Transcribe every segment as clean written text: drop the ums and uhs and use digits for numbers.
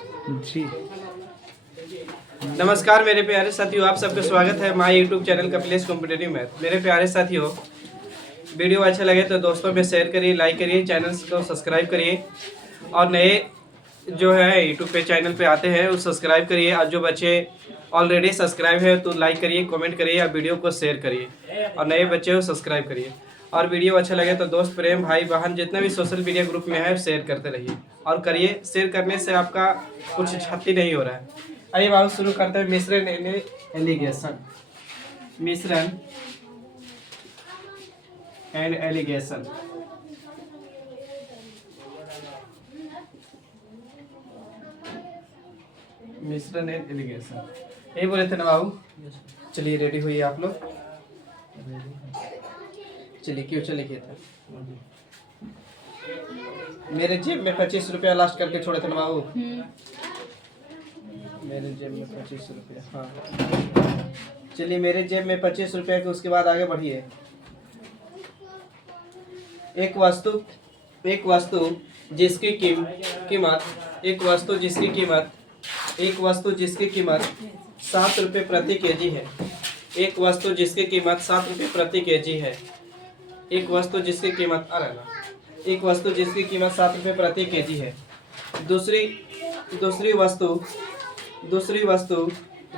जी नमस्कार मेरे प्यारे साथियों, आप सबका स्वागत है my YouTube channel Kapilesh competitive math. मेरे प्यारे साथियों, वीडियो अच्छा लगे तो दोस्तों में शेयर करिए, लाइक करिए, चैनल को सब्सक्राइब करिए और नए जो है यूट्यूब पे चैनल पे आते हैं उस सब्सक्राइब करिए। और जो बच्चे ऑलरेडी सब्सक्राइब है तो लाइक करिए, कमेंट करिए और वीडियो को शेयर करिए और नए बच्चे हो सब्सक्राइब करिए। और वीडियो अच्छा लगे तो दोस्त प्रेम भाई बहन जितना भी सोशल मीडिया ग्रुप में है शेयर करते रहिए और करिए। शेयर करने से आपका कुछ क्षति नहीं हो रहा है। आइए बाबू शुरू करते हैं। मिश्रण एलिगेशन, मिश्रण एंड एलिगेशन। मिश्रण एंड एलिगेशन यही बोले थे ना बाबू। चलिए रेडी हुई आप लोग। चलिए क्वेश्चन लिखिए था। मेरे जेब में 25 रुपया लास्ट करके छोड़े थे ना बाबू। मेरे जेब में 25 रुपया, हाँ। चलिए मेरे जेब में 25 रुपया के उसके बाद आगे बढ़िए। एक वस्तु जिसकी कीमत एक वस्तु जिसकी कीमत 7 रुपये प्रति केजी है। एक वस्तु जिसकी कीमत 7 रुपये प्रति केजी है। एक वस्तु जिसकी कीमत 7 रुपये प्रति केजी है। दूसरी वस्तु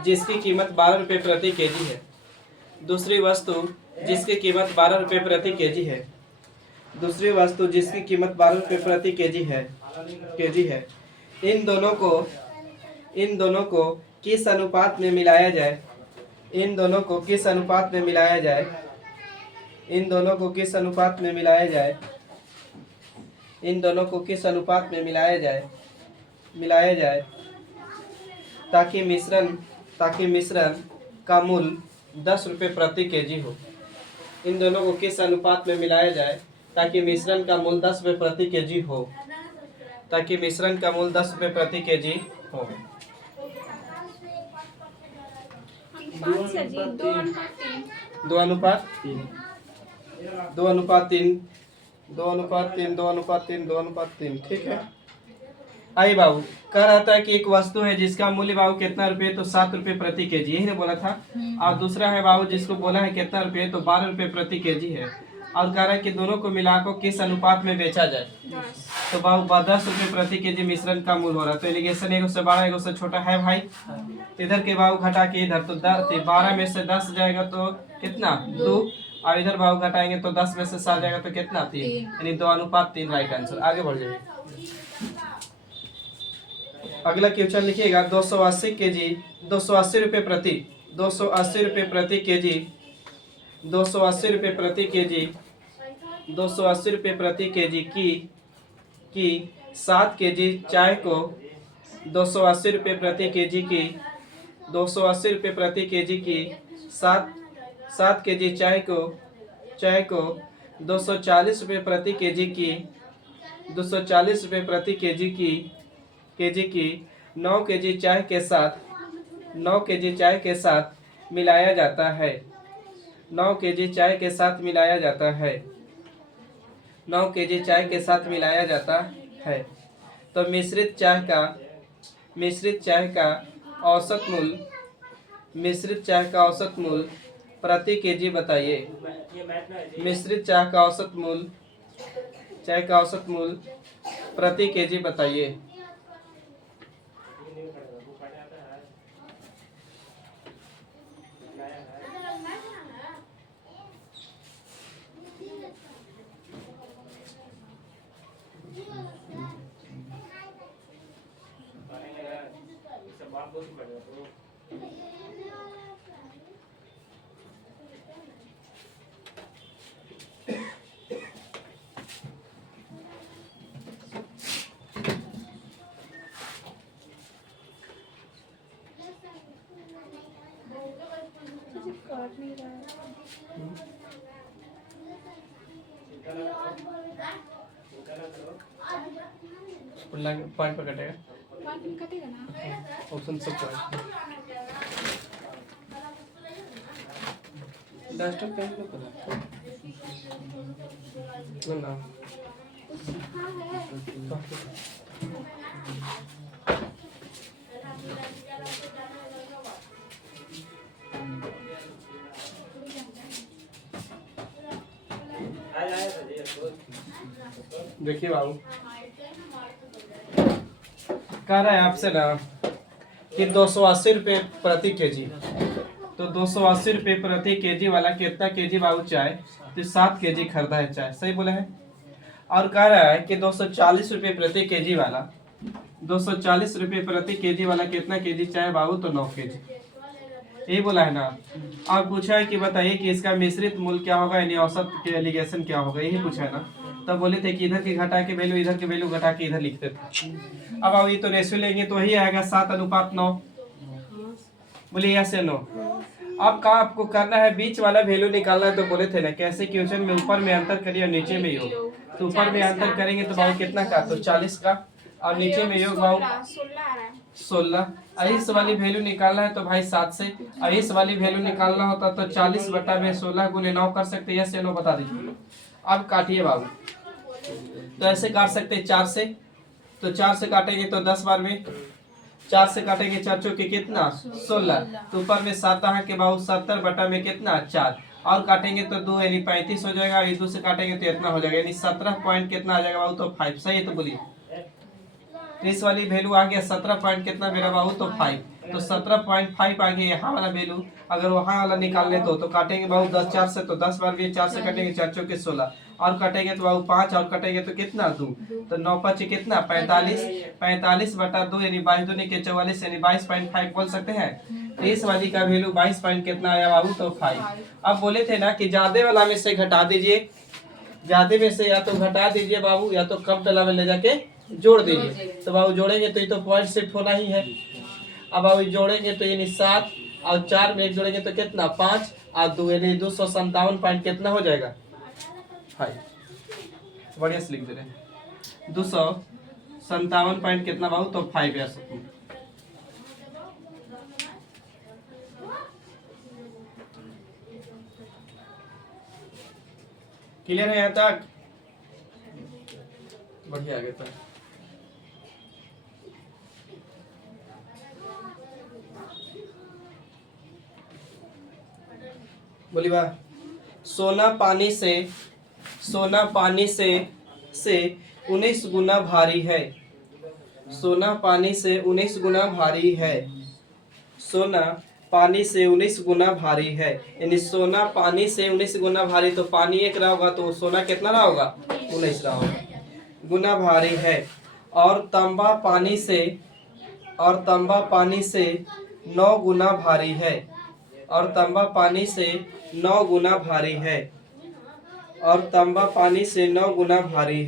जिसकी कीमत 12 रुपये प्रति केजी है। दूसरी वस्तु जिसकी कीमत 12 रुपये प्रति केजी है। दूसरी वस्तु जिसकी कीमत 12 रुपये प्रति केजी है। इन दोनों को किस अनुपात में मिलाया जाए? इन दोनों को किस अनुपात में मिलाया जाए? इन दोनों को किस अनुपात में मिलाया जाए? इन दोनों को किस अनुपात में मिलाया जाए ताकि मिश्रण का मूल्य 10 रुपये प्रति केजी हो। इन दोनों को किस अनुपात में मिलाया जाए ताकि मिश्रण का मूल्य 10 रुपये प्रति केजी हो। ताकि मिश्रण का मूल्य 10 रुपये प्रति केजी हो। 2:3 ठीक है। आई बाबू कह रहा था कि एक वस्तु है जिसका मूल्य बाबू कितना रुपये, तो 7 रुपये प्रति केजी, यही ने बोला था। और दूसरा है बाबू जिसको बोला है कितना रुपये, तो 12 रुपये प्रति केजी है। और कह रहा है कि दोनों को मिलाकर किस अनुपात में बेचा जाए, तो बाबू 10 रुपये प्रति केजी मिश्रण का मूल्य हो रहा है। तो एलिगेशन एगो से बड़ा एगो से छोटा है भाई। इधर के बाबू घटा के इधर, तो 12 में से 10 जाएगा तो कितना 2, और इधर बाबू घटाएंगे तो 10 में से 7 जाएगा तो कितना 3, यानी 2:3 राइट आंसर। आगे बढ़ जाइए। अगला क्वेश्चन लिखिएगा। 280 रुपये प्रति केजी की 7 केजी चाय को 280 रुपये प्रति केजी की 7 केजी चाय को 240 रुपये प्रति केजी की 240 रुपये प्रति केजी की 9 केजी चाय के साथ मिलाया जाता है। 9 केजी चाय के साथ मिलाया जाता है। 9 केजी चाय के साथ मिलाया जाता है। तो मिश्रित चाय का औसत मूल्य प्रति केजी बताइए। मिश्रित चाय का औसत मूल्य प्रति केजी बताइए। पॉइंट पर कटेगा ना ऑप्शन सब पॉइंट लास्ट पे ना देखिए बाबू, कह रहा है आपसे ना कि 280 रुपये प्रति केजी, तो 280 रुपये प्रति केजी वाला कितना केजी बाबू चाय, तो 7 केजी खरीदा है चाय, सही बोले है। और कह रहा है कि 240 रुपये प्रति केजी वाला, 240 रुपये प्रति केजी वाला कितना केजी चाय बाबू, तो 9 केजी, यही बोला है ना। अब पूछा है कि बताइए कि इसका मिश्रित मूल्य क्या होगा, यानी औसत के एलिगेशन क्या होगा, यही पूछा है ना। तब बोले थे कि इधर के घटा के वैल्यू इधर के वैल्यू घटा के इधर लिखते थे। अब ये तो रेशियो लेंगे तो वही आएगा 7:9। बोलिए यस या नो। अब कहा आपको करना है बीच वाला वैल्यू निकालना है, तो बोले थे ना कैसे क्वेश्चन में ऊपर में अंतर करिए और नीचे में योग, तो ऊपर में अंतर करेंगे तो बाबू कितना का, तो 40 का, और नीचे में योग बाबू 16। इस वाली वैल्यू निकालना है तो भाई 7 से, और इस वाली वैल्यू निकालना होता तो 40/16 गुने 9 कर सकते, यस या नो बता दीजिए। अब काटिए बाबू, तो ऐसे काट सकते हैं 4 से, तो 4 से काटेंगे तो 10 बार में, 4 से काटेंगे 4 चौके कितना 16, तो ऊपर में 7 के बाबू 70 बटा में कितना 4, और काटेंगे तो 2 यानी 35 हो जाएगा, ये 2 से काटेंगे तो इतना हो जाएगा, यानी 17 पॉइंट कितना आ जाएगा बाबू, तो 5, सही है। तो बोलिए तो इस वाली वैल्यू आ गया 17 पॉइंट कितना मेरा बाबू, तो 5, तो 17.5 आ गया यहाँ वाला वैल्यू। अगर वहाँ वाला निकालने तो काटेंगे बाबू 10 4 से, तो 10 बार भी 4 से काटेंगे, 4 चौके 16, और कटेंगे तो बाबू 5, और कटेंगे तो कितना 2, तो 9 5 कितना 45, 45/2 यानी 22 दूनी के 44 यानी 22.5 बोल सकते हैं। तो इस वाली का वैल्यू 22 पॉइंट कितना आया बाबू, तो 5। अब बोले थे ना कि ज्यादा वाला में से घटा दीजिए, ज्यादा में से या तो घटा दीजिए बाबू, या तो कम वाला में ले जाके जोड़ दीजिए। तो बाबू जोड़ेंगे तो ये तो पॉइंट शिफ्ट होना ही है। अब बाबू जोड़ेंगे तो यानी 7, और 4 में 1 जोड़ेंगे तो कितना 5, और 2 यानी 257 पॉइंट कितना हो जाएगा 5। बढ़िया से लिख दे रहे, 257 पॉइंट कितना बाबू, तो 5 या सकूं। क्लियर है यहाँ तक, बढ़िया आगे तक। बोली बा, सोना पानी से 19 गुना भारी है, सोना पानी से 19 गुना भारी है, सोना पानी से 19 गुना भारी है, यानी सोना पानी से 19 गुना भारी, तो पानी 1 रहा होगा तो सोना कितना रहा होगा 19 रहा होगा, गुना भारी है। और तांबा पानी से 9 गुना भारी है, और तांबा पानी से 9 गुना भारी है, और तांबा पानी से 9 गुना भारी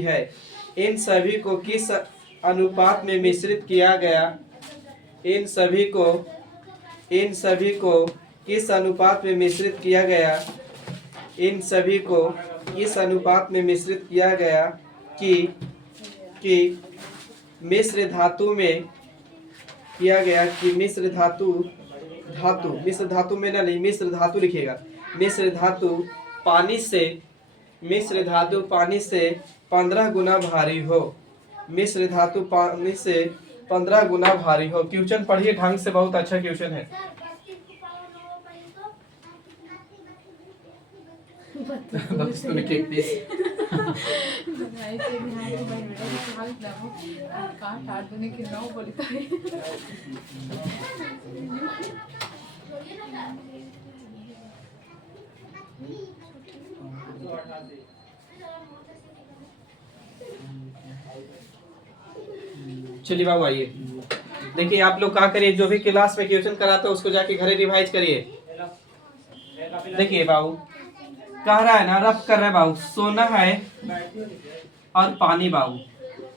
है। इन सभी को किस अनुपात में मिश्रित किया गया, इन सभी को किस अनुपात में मिश्रित किया गया, इन सभी को इस अनुपात में मिश्रित किया गया कि मिश्र धातु में किया गया, कि मिश्र धातु में ना नहीं, मिश्र धातु लिखिएगा, मिश्र धातु पानी से 15 गुना भारी हो, मिश्र धातु पानी से 15 गुना भारी हो। क्वेश्चन पढ़िए ढंग से, बहुत अच्छा क्वेश्चन है। चलिए बाबू आइए, देखिए आप लोग क्या करिए, जो भी क्लास में क्वेश्चन कराते हो उसको जाके घरे रिवाइज करिए। देखिए बाबू कह रहा है ना, रफ कर रहा है बाबू, सोना है और पानी बाबू,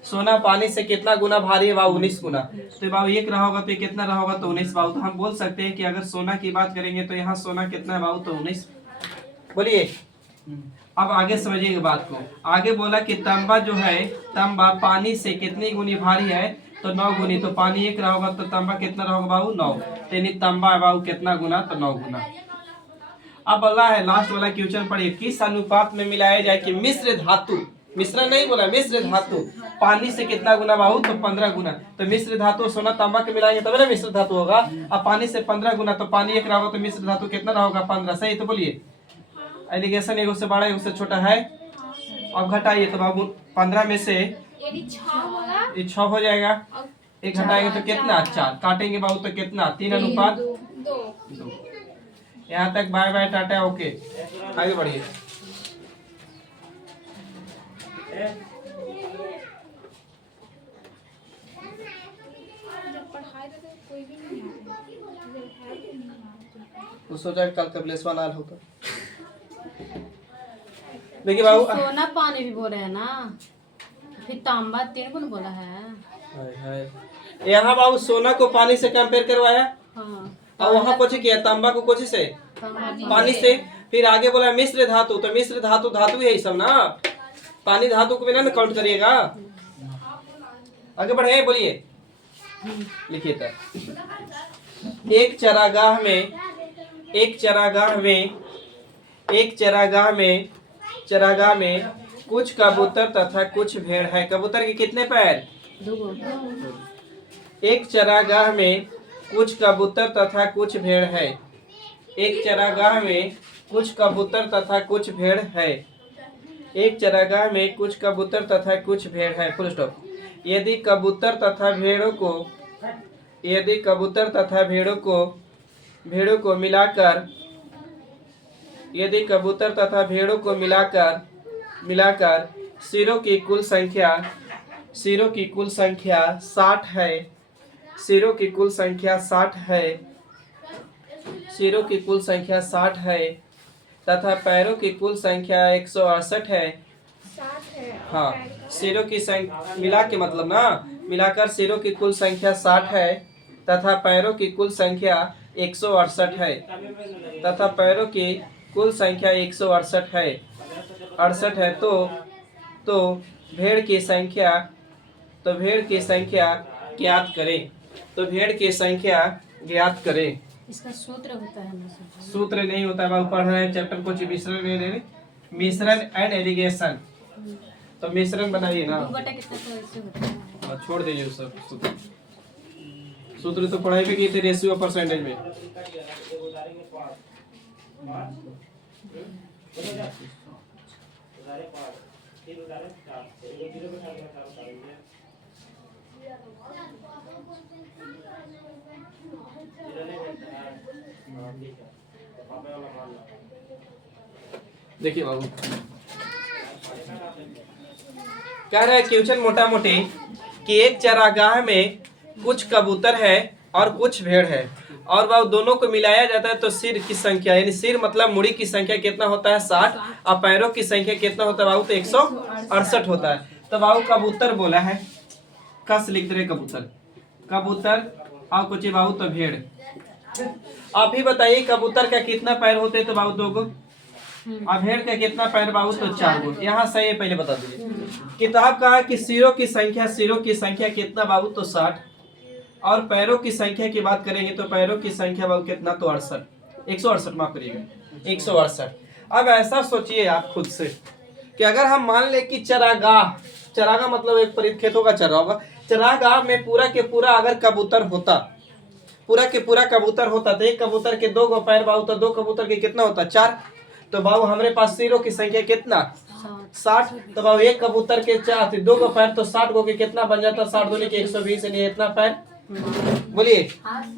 सोना पानी से कितना गुना भारी है बाबू, 19 गुना। तो बाबू 1 रहा होगा तो ये कितना रहा होगा, तो 19 बाबू। तो हम बोल सकते हैं कि अगर सोना की बात करेंगे तो यहाँ सोना कितना है बाबू, तो 19। बोलिए अब आगे समझिएगा बात को। आगे बोला कि तांबा जो है, तांबा पानी से कितनी गुनी भारी है, तो 9 गुनी। तो पानी 1 रहा होगा तो तांबा कितना रहा होगा बाबू, 9। तो यानी तांबा बाबू कितना गुना, तो 9 गुना। अब बोला है लास्ट वाला क्वेश्चन पढ़िए, किस अनुपात में मिलाया जाए कि मिश्र धातु, मिश्रण नहीं बोला, मिश्र धातु पानी से कितना गुना बाबू, तो 15 गुना। तो मिश्र धातु सोना तांबा के मिलाएंगे तब ना मिश्र धातु होगा। अब पानी से 15 गुना, तो पानी 1 रहा होगा तो मिश्र धातु कितना रहा होगा, 15। सही तो बोलिए, एलिगेशन एगो से बड़ा एगो से छोटा है, अब घटाइए तो बाबू 15 में से यदि 6 होगा ये 6 हो जाएगा, और एक घटाएंगे तो कितना 4, काटेंगे बाबू तो कितना 3 अनुपात 2। 2। यहाँ तक बाय बाय टाटा ओके, आगे बढ़िए। जब पढ़ाई तो कोई भी नहीं आता, तो सोचा कल कबलेश्वर लाल होगा। देखिए बाबू, सोना पानी भी बोले है ना, फिर तांबा 3 को बोला है। हाय हाय, यहाँ बाबू सोना को पानी से कंपेयर करवाया, हाँ और वहाँ कुछ किया तांबा को कुछ से, पानी से। फिर आगे बोला मिश्र धातु, तो मिश्र धातु धातु यही सब ना, पानी धातु को बिना ना काउंट करिएगा। आगे बढ़े, बोलिए, लिखिए तब। एक चरागाह में चरागाह में कुछ कबूतर तथा कुछ भेड़ है। कबूतर के कितने पैर? 2। एक चरागाह में कुछ कबूतर तथा कुछ भेड़ है। एक चरागाह में कुछ कबूतर तथा कुछ भेड़ है। एक चरागाह में कुछ कबूतर तथा कुछ भेड़ है। Full stop. यदि कबूतर तथा भेड़ों को मिलाकर सिरों की कुल संख्या 60 है। सिरों की कुल संख्या 60 है तथा पैरों की कुल संख्या 168 है। 60 है। हाँ, सिरों की संख्या मिला के मतलब ना, मिलाकर सिरों की कुल संख्या 60 है तथा पैरों की कुल संख्या 168 है। तथा पैरों की कुल संख्या 168 है। 68 है तो भेड़ की संख्या ज्ञात करें। तो भेड़ की संख्या ज्ञात करें। इसका सूत्र होता है ना? सूत्र नहीं होता है, पढ़ रहे हैं चैप्टर कुछ मिश्रण एंड एलिगेशन। तो मिश्रण बनाइए ना, 2 बटा कितना तो ऐसे होता है। छोड़ दीजिए सब सूत्र। सूत्र तो पढ़ाई भी की थी रेशियो परसेंटेज में। देखिए बाबू, कह रहा है क्वेश्चन मोटा मोटी कि एक चरागाह में कुछ कबूतर है और कुछ भेड़ है, और बाबू दोनों को मिलाया जाता है तो सिर की संख्या, यानी सिर मतलब मुड़ी की संख्या कितना होता है 60, और पैरों की संख्या कितना होता है बाबू तो 168 होता है। तो बाबू कबूतर बोला है, कस लिख दे कबूतर, और कुछ बाबू तो भेड़। आप ही बताइए कबूतर का कितना पैर होते हैं? तो बाबू 2 गो। और भेड़ का कितना पैर बाबू तो 4 गो। यहाँ सही है, पहले बता दीजिए। किताब कहा कि सिरों की संख्या कितना बाबू तो 60, और पैरों की संख्या की बात करेंगे तो पैरों की संख्या बाबू कितना तो 168, माफ करिएगा 168। अब ऐसा सोचिए आप खुद से कि अगर हम मान ले कि चरागाह मतलब एक खेतों का चरा होगा, चरागाह में पूरा के पूरा अगर कबूतर होता, पूरा के पूरा कबूतर होता, तो एक कबूतर के 2 गो पैर बाबू, तो 2 कबूतर के कितना होता 4। तो बाबू हमारे पास सिरों की संख्या कितना 60। तो बाबू एक कबूतर के 4 2 गो पैर, तो 60 गो के कितना बन जाता 60 दूनी के 120, यानी इतना पैर। बोलिए।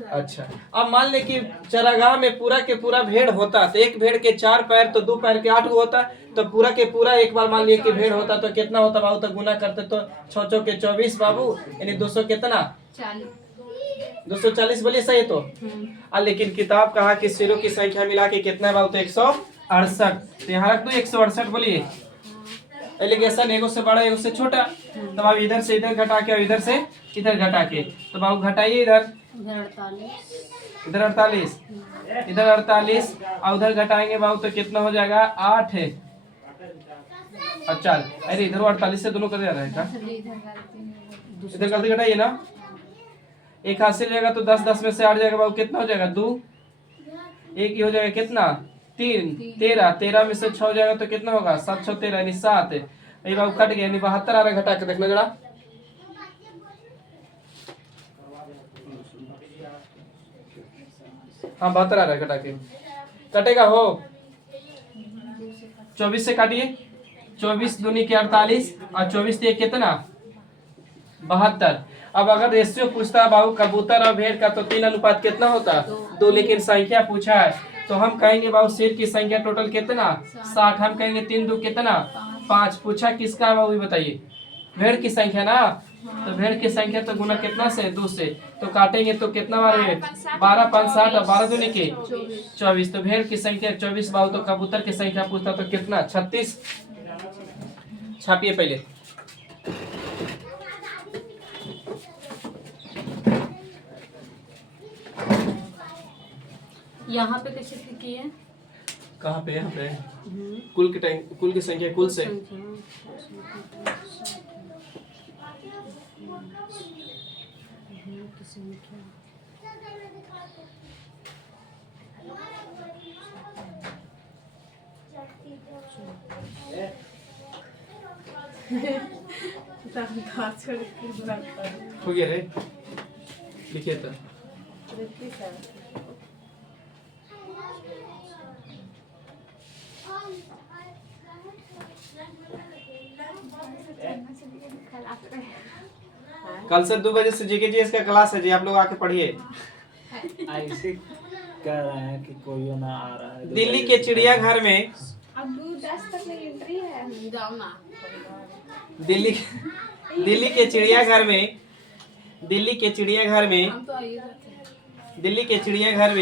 अच्छा, अब मान ले कि चरागाह में पूरा के पूरा भेड़ होता, तो एक भेड़ के 4 पैर, तो 2 पैर के 8 गो होता, तो पूरा के पूरा एक बार मान लिया कि भेड़ होता तो कितना होता बाबू, तो गुना करते तो 6 चौके 24 बाबू, यानी 200 कितना 240। बोलिए सही तो। लेकिन किताब कहा कि सिरों की संख्या मिला के कितना है बाबू तो 168। तो यहाँ रख दो 168। बोलिए। एलिगेशन एगो से बड़ा एगो से छोटा, तो अब इधर से इधर घटा के और इधर से इधर घटा के, तो बाबू घटाइए इधर 48, इधर 48, इधर 48, और उधर घटाएंगे बाबू तो कितना हो जाएगा 8 है। अच्छा, अरे इधर 48 से दोनों कर रहा है क्या? इधर गलती घटाइए ना, 1 हाथ से जाएगा तो 10, 10 में से 8 जाएगा बाबू, कितना हो जाएगा 2, 1 ही हो जाएगा कितना 3, 13, 13 में से 6 हो जाएगा तो कितना होगा 7 6 13, यानी 7। ये बाबू कट गया, यानी 72 आ रहा है। घटा के देखना जरा, हाँ 72 आ रहा है, घटा के कटेगा हो 24 से काटिए 24 दूनी के 48 और 24 ते कितना 72। अब अगर रेशियो पूछता है बाबू कबूतर और भेड़ का तो 3 अनुपात कितना होता 2, लेकिन संख्या पूछा है तो हम कहेंगे बाबू शेर की संख्या टोटल कितना 60। हम कहेंगे 3 2 कितना 5। पूछा किसका है बाबू ये बताइए भेड़ की संख्या ना, तो भेड़ की संख्या तो गुना कितना से 2 से, तो काटेंगे तो कितना बार 12 5 60 और 12 दूनी के 24। तो भेड़ की संख्या 24 बाबू, तो कबूतर की संख्या पूछता तो कितना 36। छापिए पहले। यहाँ पे कैसे किए कहाँ पे यहाँ पे कुल के टाइम कुल की संख्या कुल से हो गया रे लिखिए तो कल से 2 बजे से जीके जीएस का क्लास है जी, आप लोग आके पढ़िए। ऐसे कह रहे हैं कि कोई ना आ रहा है। दिल्ली के चिड़ियाघर में अब 10 तक में एंट्री है। जाओ ना दिल्ली दिल्ली के चिड़ियाघर में दिल्ली के चिड़ियाघर में हम तो आइए जाते हैं। दिल्ली के चिड़ियाघर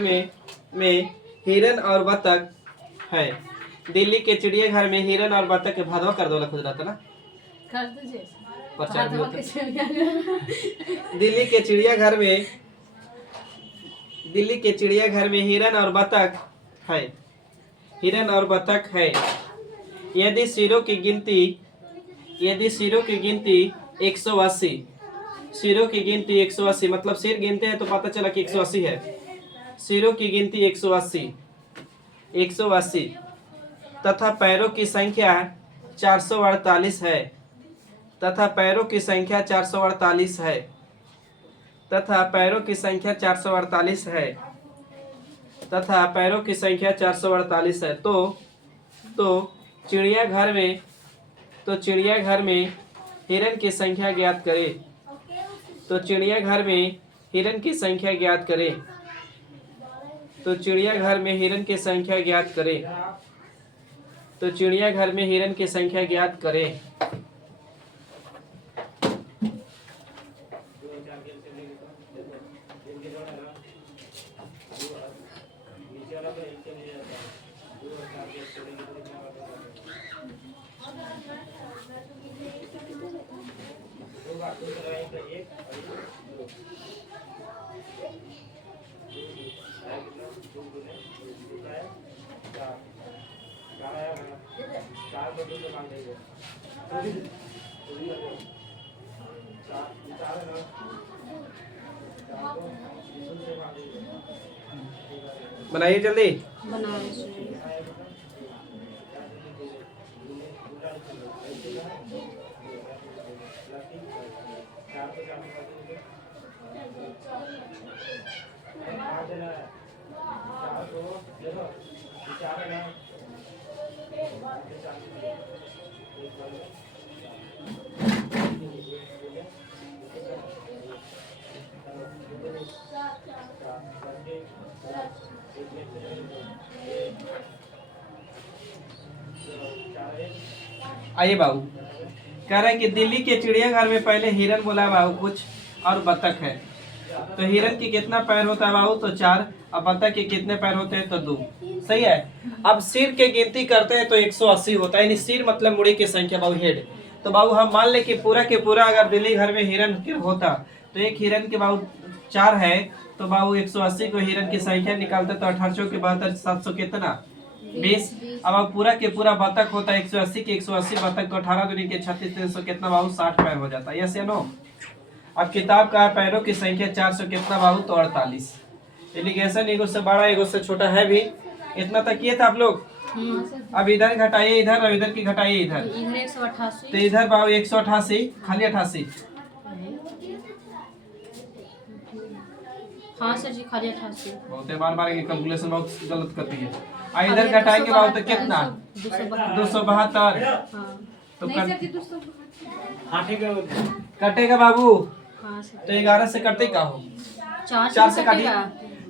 में हिरन और बतख है। दिल्ली के चिड़ियाघर में हिरन और बतख के भादवा कर दो खुद रहता ना कर दीजिए प्रचार भी होता है। चिड़ियाघर दिल्ली के चिड़ियाघर में हिरन और बतख है। हिरन और बतख है। यदि सिरों की गिनती 180, सिरों की गिनती 180 मतलब सिर गिनते हैं तो पता चला कि 180 है। सिरों की गिनती 180 तथा पैरों की संख्या 448 है। तथा पैरों की संख्या 448 है। तथा पैरों की संख्या 448 है। तथा पैरों की संख्या 448 है। तो चिड़ियाघर में हिरन की संख्या ज्ञात करें। तो चिड़ियाघर में हिरन की संख्या ज्ञात करें। तो चिड़ियाघर में हिरन की संख्या ज्ञात करें। तो चिड़ियाघर में हिरन की संख्या ज्ञात करें। बनाइए जल्दी। आइए बाबू कह रहा है कि दिल्ली के चिड़ियाघर में पहले हिरन बोला बाबू कुछ और बतख है। तो हिरन की कितना पैर होता है बाबू तो 4 और बतख के कितने पैर होते हैं तो 2। सही है। अब सिर के गिनती करते हैं तो 180 होता है, यानी सिर मतलब मुड़ी की संख्या बाबू हेड। तो बाबू हम मान ले कि पूरा के पूरा अगर दिल्ली घर में हिरन होता तो एक हिरन के बाबू 4 है तो बाबू 180 को हिरन की संख्या निकालते तो 18 के 72 700 कितना 20। अब पूरा के पूरा बतख होता है 180 के 180 बतख को 18 दूनी के 36 300 कितना बाबू 60 पैर हो जाता है। यस या नो। अब किताब का पैरों की संख्या 400 कितना बाबू तो 48। एलिगेशन एगो से बड़ा एगो से छोटा है भी। इतना तक किए थे आप लोग। अब इधर घटाइए इधर और इधर की घटाइए इधर। 188 तो इधर बाबू 188 खाली 88। हाँ सर जी खाली 88। बहुत बार मारेंगे कैलकुलेशन बहुत गलत करती है। और इधर घटाएंगे बाबू तो कितना 272। हाँ तो नहीं सर जी दोस्तों हाँ ठीक है। कटेगा बाबू हाँ सर। तो 11 से कटे का हो 4 4 से काटिए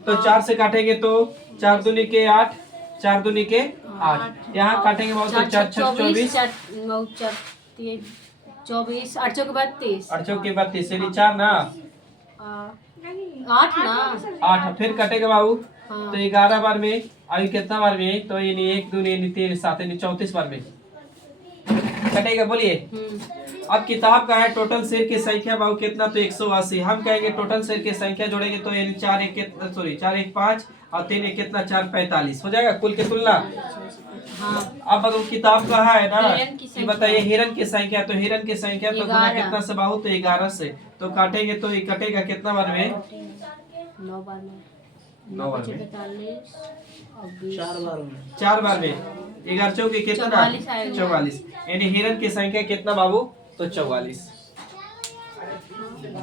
तो 4 से काटेंगे तो 4 दूनी के 8 4 दूनी के 8 यहाँ काटेंगे बाबू तो 4 6 24 24 8 चौके 32 8 चौके 32 यानी 4 ना 8 ना 8 फिर कटेगा बाबू हाँ। तो 11 बार में अभी कितना बार में तो यानी 1 2 यानी 3 7 यानी 34 बार में कटेगा। बोलिए अब किताब का है टोटल शेर की संख्या बाबू कितना तो 180। हम कहेंगे टोटल शेर की संख्या जोड़ेंगे तो यानी 4 1 कितना सॉरी 4 1 5 और 3 1 कितना 4 45 हो जाएगा कुल की तुलना। हाँ अब अगर किताब का है ना हिरन की कि संख्या। बताइए हिरन की संख्या तो हिरन की संख्या तो गुना 11 कितना से बाबू तो 11 से तो काटेंगे तो ये कटेगा कितना बार में 9 बार में 9 बार में 45 और 20 4 बार में 4 बार में 11 चौके कितना 44 आएगा। 44 यानी हिरन की संख्या कितना बाबू तो 44। 45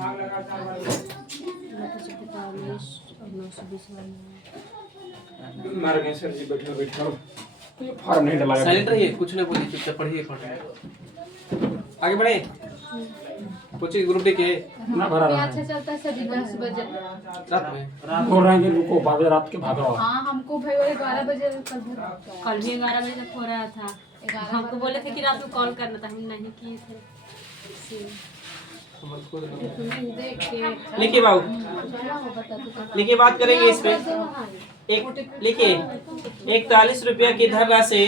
और 920 बार में मर गए सर जी। बैठो बैठो फॉर्म नहीं डला साइलेंट रहिए कुछ नहीं बोलिए चुपचाप पढ़िए पढ़िए आगे बढ़े कोचिंग ग्रुप डी के ना भरा रहा अच्छा है। चलता है सर जी 10 बजे रात में रात बोल रहे हैं कि रुको बाबे रात के भागो। हाँ हमको भाई वो 11 बजे कल कल भी 11 बजे तक हो रहा था। हमको बोले थे कि रात में कॉल करना था हम नहीं किए थे। देख के लिखिए बाबू बता तो लिखिए बात करेंगे इस पे एक लिखिए 41 रुपया की धनराशि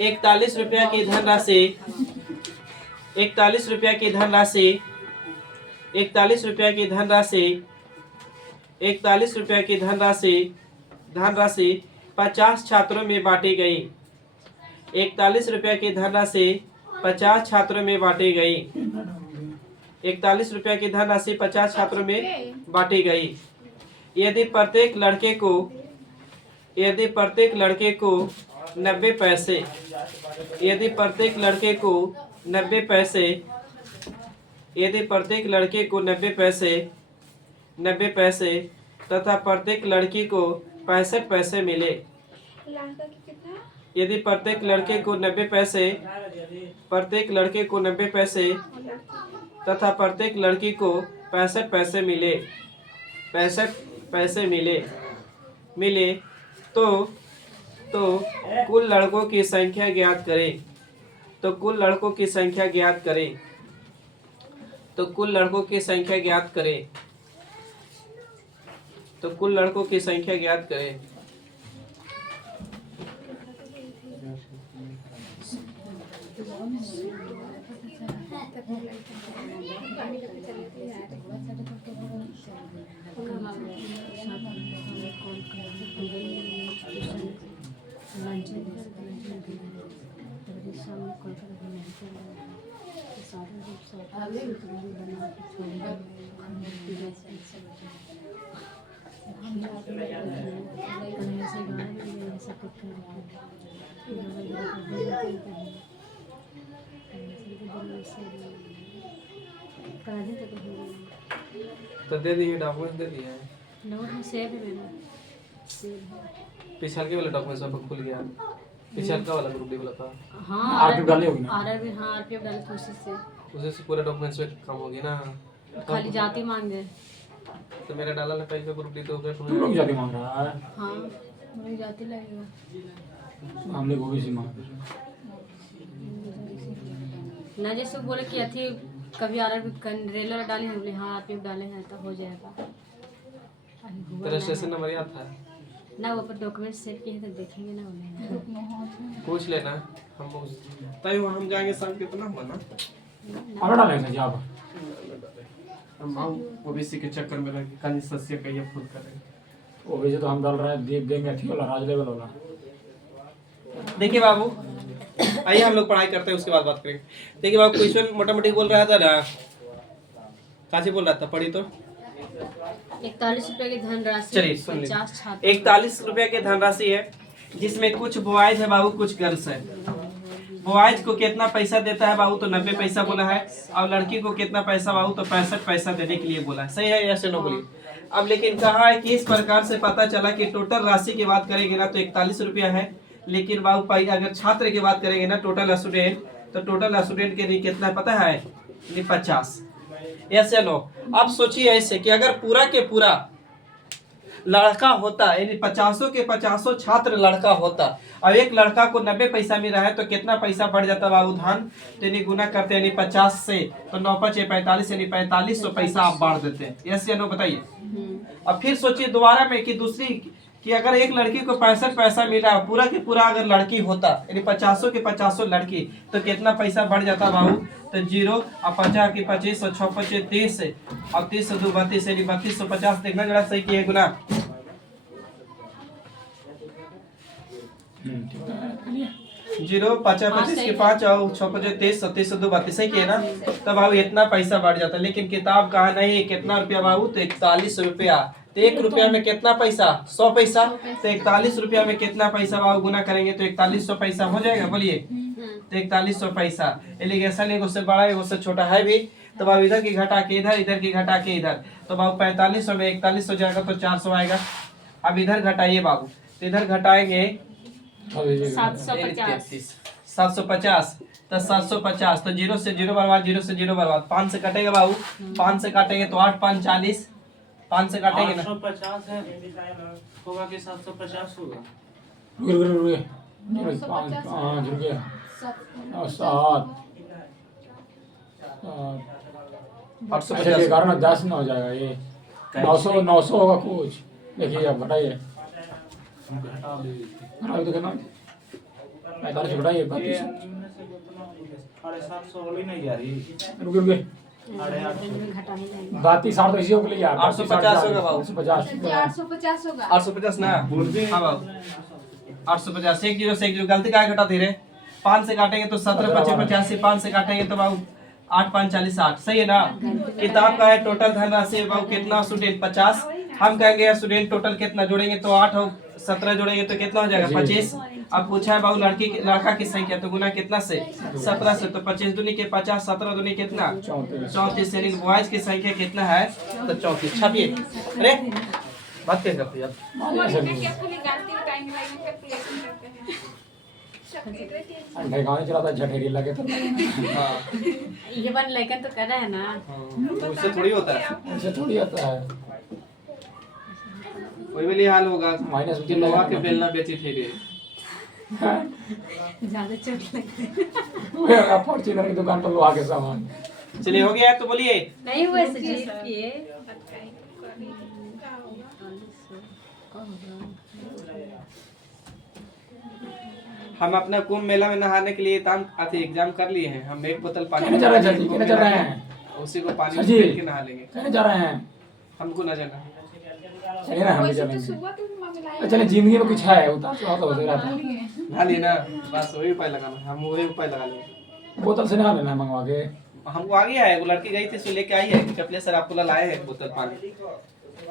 41 रुपया की धनराशि 41 रुपया की धनराशि 41 रुपया की धनराशि 41 रुपया की धनराशि धनराशि 50 छात्रों में बांटी गई। 41 रुपया की धनराशि 50 छात्रों में बांटी गई। 41 रुपया की धनराशि 50 छात्रों में बांटी गई। यदि प्रत्येक लड़के को 90 पैसे यदि प्रत्येक लड़के को 90 पैसे यदि प्रत्येक लड़के को 90 पैसे तथा प्रत्येक लड़की को 65 पैसे मिले। लड़का की कितना यदि प्रत्येक लड़के को 90 पैसे तथा प्रत्येक लड़की को 65 पैसे मिले 65 पैसे मिले तो कुल लड़कों की संख्या ज्ञात करें। तो कुल लड़कों की संख्या ज्ञात करें। तो कुल लड़कों की संख्या ज्ञात करें। तो कुल लड़कों की संख्या ज्ञात करें। तो दे दिए डॉक्यूमेंट दे दिए हैं। सेव है मेरा पिछल के वाला डॉक्यूमेंट सब खुल गया। पिछल का वाला ग्रुप डी वाला था हाँ आरपीएफ डाले होगी ना? आरपीएफ हाँ आरपीएफ डाले थे उसे से पूरे डॉक्यूमेंट्स में कम होगी ना। खाली जाति मांगे। तो मेरा डाला ना पहले ग्रुप डी तो हो गया तुम लोग जाति मांग रहा है। हाँ वही जाति लगेगा। हम लोग ओबीसी मांग रहे हैं। ना जैसे बोले कि अथी कभी आरपीएफ रेलर डाले हैं बोले हाँ आरपीएफ डाले हैं तो हो जाएगा। अभी हुआ तेरा ना स्टेशन है। नंबर याद था ना वो पर डॉक्यूमेंट सेव किए तो देखेंगे ना उन्हें। पूछ लेना हम तय हम जाएंगे शाम कितना हुआ ना और डालेंगे जी आप। हम ओबीसी के चक्कर में लगे कल सस्य का ये फुल करेंगे। ओबीसी तो हम डाल रहे हैं देंगे अथी वाला राज लेवल वाला। देखिए बाबू आइए हम लोग पढ़ाई करते हैं उसके बाद बात करेंगे। देखिए बाबू क्वेश्चन मोटा मोटी बोल रहा था ना काची बोल रहा था पढ़ी तो 41 रुपए की धनराशि चलिए सुन 50 छात्र 41 रुपए की धनराशि है जिसमें कुछ बॉयज है बाबू कुछ गर्ल्स है। बॉयज को कितना पैसा देता है बाबू, तो 90 पैसा बोला है, और लड़की को कितना पैसा बाबू, तो 65 पैसा देने के लिए बोला है। सही है या से नो बोलिए। अब लेकिन कहा है कि इस प्रकार से पता चला कि टोटल राशि की बात करेंगे ना तो 41 रुपया है, लेकिन बाबू अगर छात्र की बात करेंगे ना टोटल स्टूडेंट, तो टोटल स्टूडेंट के लिए कितना पता है, 50। यस या नो। अब सोचिए ऐसे कि अगर पूरा के पूरा लड़का होता, यानी 50 के 50 छात्र लड़का होता, और एक लड़का को 90 पैसा मिल रहा है, तो कितना पैसा बढ़ जाता बाबू धान, तो यानी गुना करते यानी 50 से, तो 9 5 45 यानी 4500 पैसा आप बांट देते हैं। यस या नो बताइए। अब फिर सोचिए दोबारा में कि दूसरी कि अगर एक लड़की को 65 पैसा मिला, पूरा के पूरा अगर लड़की होता, यानी 50 के 50 लड़की, तो कितना पैसा बढ़ जाता बाबू, तो 0 और 50 की 25 और 6 5 30 और 30 2 32 यानी 3250। देखना जरा सही किए गुना। जीरो 50 25 के 5 और 6 5 23 30 2 32 सही किए ना, तब बाबू इतना पैसा बढ़ जाता। लेकिन किताब कहा नहीं, कितना रुपया बाबू, तो 41 रुपया। तो 1 रुपया में कितना पैसा, 100 पैसा, तो 41 रुपया में कितना पैसा बाबू गुना करेंगे तो 4100 पैसा हो जाएगा। बोलिए, तो 4100 पैसा। एलिगेशन एगो से बड़ा एगो से छोटा है भी, तो बाबू इधर की घटा के इधर, इधर की घटा के इधर, तो बाबू 4500 में 4100 जाएगा तो 400 आएगा। अब इधर घटाइए बाबू, तो इधर घटाएंगे 750 750, तो 750, तो 0 से 0 बर्बाद, 0 से 0 बर्बाद, 5 से कटेगा बाबू, 5 से काटेंगे तो 8 5 40, 5 से काटेंगे ना 850 है होगा कि 750 होगा। रुक 850 11 ना 10 ना हो जाएगा ये 900 होगा कुछ। देखिए अब घटाइए, घटा दीजिए। अभी तो कितना 45 घटाइए 32। 750 वाली नहीं जा रही। रुकिए घटा ही नहीं। 32 8 तो इसी को ले यार 850 होगा बाबू। 850 850 होगा। 850 ना, हाँ बाबू 850। 1 0 से 1 0 गलती का घटा दे रहे, 5 से काटेंगे तो 17 25 85, 5 से काटेंगे तो बाबू 8 5 40 8। सही है ना। किताब का है टोटल धनराशि बाबू कितना, स्टूडेंट 50। हम कहेंगे स्टूडेंट टोटल कितना जोड़ेंगे तो 8 और 17 जोड़ेंगे तो कितना हो जाएगा 25। अब पूछा है बाबू लड़का की संख्या, तो गुना कितना से, 17 से, तो 25 दूनी के 50, 17 दूनी कितना 34, यानी बॉयज की संख्या कितना है, तो 34। छापिए, अरे बात क्या करते हैं गाँव चला था झटेरी लगे तो हाँ, ये बन लेकिन तो कर रहा है ना। तो उससे थोड़ी होता है, ऐसे थोड़ी आता है। कोई भी हाल होगा। माइनस कि लोहा के बेलना बेची थे रे। ज्यादा चोट लग वो फॉर्च्यूनर की दुकान पर लोहा के सामान। चलिए हो गया तो बोलिए। नहीं हुए से जीत किए। हम अपना कुंभ मेला में नहाने के लिए एग्जाम कर लिए हैं। हम 1 बोतल पानी कहने जा रहे हैं सर जी, कहने जा रहे हैं उसी को पानी सर में जी। फेंट के नहा लेंगे। कहने जा रहे हैं, हमको ना जाना। चलिए ना हम भी वैसे तो चलेंगे। सुबह के भी मामला चलिए जिंदगी में कुछ है उतार चढ़ाव तो होते रहता है। नहा लिए ना, बस वही उपाय लगाना, हम वही उपाय लगा लेंगे। बोतल से नहा लेना मंगवा के। हमको आ गया है, वो लड़की गई थी सो लेके आई है कि चपले सर आपको लाए हैं 1 बोतल पानी।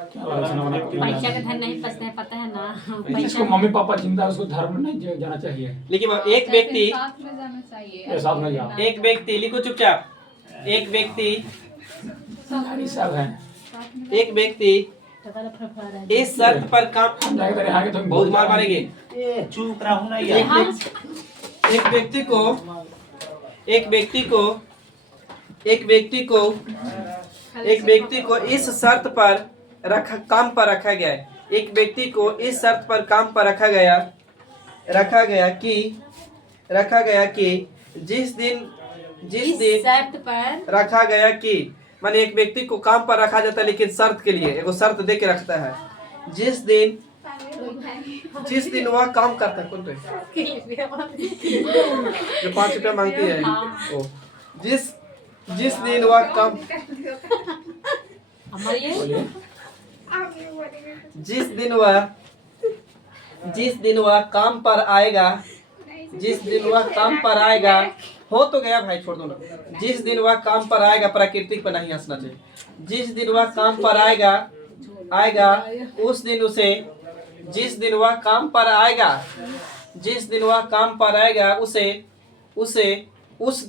क्या वाला खाना बना के पैसा का धन नहीं फंसता है, पता है ना। जिसको मम्मी पापा चिंता है उसको धर्म नहीं जाना चाहिए। लेकिन एक व्यक्ति साथ में जाना चाहिए। ये साथ में जाओ। एक व्यक्ति लिखो चुपचाप, एक व्यक्ति गाड़ी सब है। एक व्यक्ति इस शर्त पर काम, हम जाके तेरे आगे तो बहुत मार मारेंगे। ए चुप रहो ना यार। एक व्यक्ति को इस शर्त पर काम पर रखा गया है। एक व्यक्ति को इस शर्त पर काम पर रखा गया कि जिस दिन शर्त पर रखा गया कि माने एक व्यक्ति को काम पर रखा जाता है, लेकिन शर्त के लिए एगो शर्त दे के रखता है। जिस दिन वह काम करता है, कौन तो जो 5 रुपया मांगती है, ओ जिस दिन वह काम बोलिए। जिस दिन वह काम पर आएगा, हो तो गया भाई, छोड़ दो ना। जिस दिन वह काम पर आएगा, प्राकृतिक पर नहीं हंसना चाहिए। जिस दिन वह काम पर आएगा उस दिन उसे, जिस दिन वह काम पर आएगा उसे उसे उस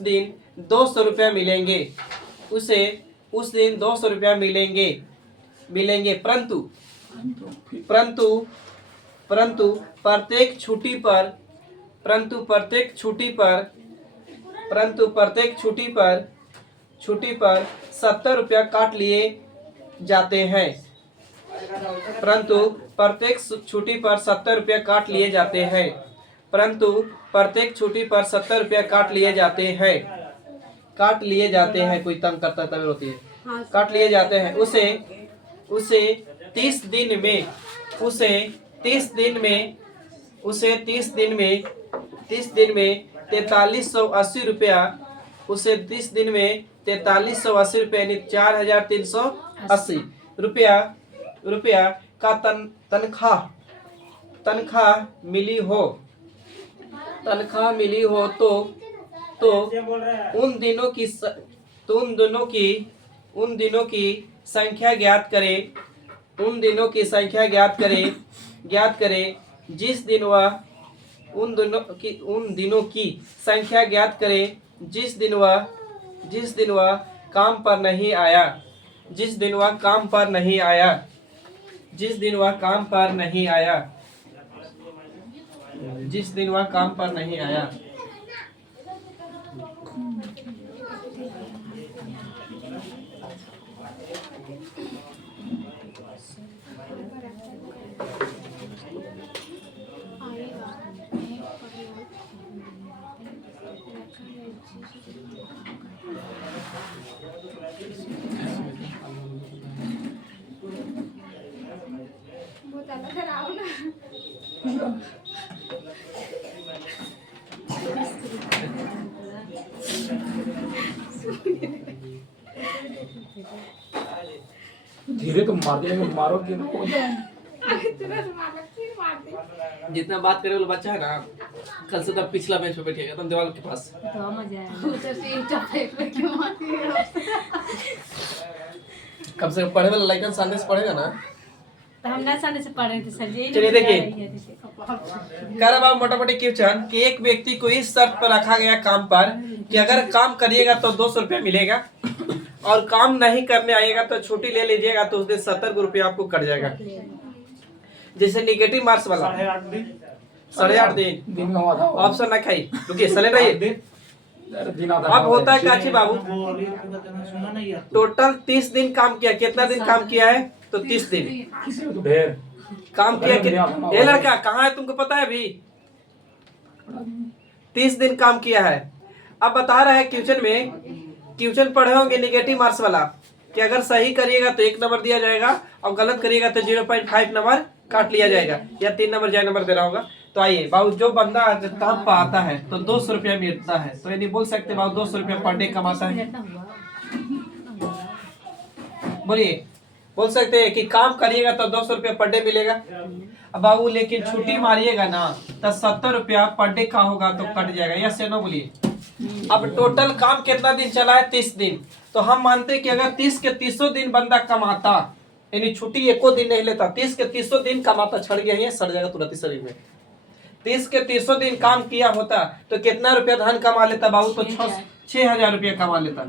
दिन 200 रुपया मिलेंगे। उसे उस दिन 200 रुपया मिलेंगे परंतु प्रत्येक छुट्टी पर 70 रुपया काट लिए जाते हैं। परंतु प्रत्येक छुट्टी पर 70 रुपया काट लिए जाते हैं। कोई तंग करता तब होती है। काट लिए जाते हैं। उसे 30 दिन में 4380 रुपया, उसे 30 दिन में 4380 रुपया यानी 4380 रुपया का तनख्वाह मिली हो तो उन दिनों की संख्या ज्ञात करें जिस दिन वह काम पर नहीं आया। बहुत ज्यादा खराब ना। धीरे तो मार देंगे, मारोगे ना कोई। तुरंत मार दे। जितना बात करे वाला बच्चा है ना, कल से तब पिछला बेंच पे बैठेगा तुम दीवार के पास। तो मजा आया। उधर से ईंटा फेंक के क्यों मारती है? कम से कम पढ़े वाला लड़का सामने से पढ़ेगा ना। तो हम ना सामने से पढ़ रहे थे सर जी। चलिए देखिए, कह रहा मोटा मोटी क्वेश्चन कि एक व्यक्ति को इस शर्त पर रखा गया काम पर कि अगर काम करिएगा तो 200 रुपया मिलेगा और काम नहीं करने आएगा तो छुट्टी ले लीजिएगा तो उस दिन 70 रुपया आपको कट जाएगा। जैसे निगेटिव मार्क्स वाला 8.5 दिन में हुआ था ऑप्शन ना खाई। रुकिए सले रहिए। अब होता है काची बाबू, टोटल 30 दिन काम किया। कितना दिन काम किया है? तो 30 दिन ढेर काम किया। ये लड़का कहाँ है तुमको पता है? अभी 30 दिन काम किया है। अब बता रहा है क्वेश्चन पढ़े होंगे निगेटिव मार्क्स वाला कि अगर सही करिएगा तो 1 नंबर दिया जाएगा और गलत करिएगा तो 0.5 नंबर काट लिया जाएगा या 3 नंबर ज्यादा नंबर दे रहा होगा। तो आइए बाबू, जो बंदा काम पर आता है तो 200 रुपया मिलता है, तो ये नहीं बोल सकते बाबू 200 रुपया पर डे कमाता है। बोलिए, बोल सकते हैं कि काम करिएगा तो 200 रुपया पर डे मिलेगा। अब बाबू लेकिन छुट्टी मारिएगा ना तो 70 रुपया पर डे का होगा तो कट जाएगा। यस या नो बोलिए। अब टोटल काम कितना दिन चला है? 30 दिन। तो हम मानते हैं कि अगर 30 के 300 दिन बंदा कमाता, यानी छुट्टी एको दिन नहीं लेता, 30 के 300 दिन कमाता, छड़ गया है सड़ जाएगा तुरंत शरीर में। 30 के 300 दिन काम किया होता तो कितना रुपया धन कमा लेता बाबू? तो 6,000 रुपया कमा लेता।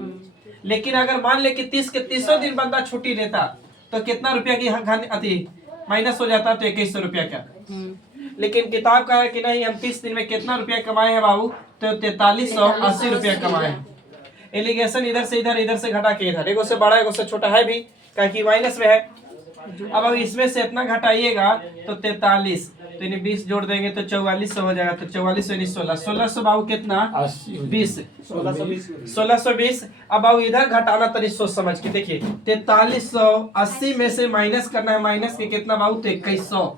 लेकिन अगर मान ले कि 30 के 300 दिन बंदा छुट्टी लेता तो कितना रुपया की अति माइनस हो जाता? तो 2100 रुपया का। लेकिन किताब का है कि नहीं, हम 30 दिन में कितना रुपया कमाए हैं बाबू? तो 4380 रुपया कमाए हैं। एलिगेशन इधर से घटा के इधर, एगो से बड़ा एगो से छोटा है भी, क्योंकि माइनस में है। अब इसमें से इतना घटाइएगा तो 43, तो इन्हें 20 जोड़ देंगे तो 4400 हो जाएगा। तो 4400 यानी 1600 बाबू कितना? 20 1620। अब बाबू इधर घटाना तरी सोच समझ के देखिए, 4380 में से माइनस करना है। माइनस के कितना बाबू? तो 2100।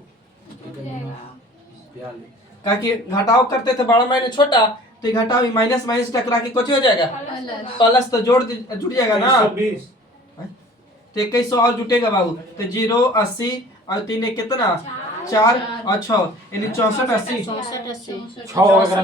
क्योंकि घटाव करते थे बड़ा माइनस छोटा, तो घटाव माइनस माइनस टकरा के कुछ हो जाएगा प्लस, तो जुट जाएगा ना। तो 2100 और जुटेगा बाबू। तो 0 80 और 3 कितना? 4 और 6 यानी 64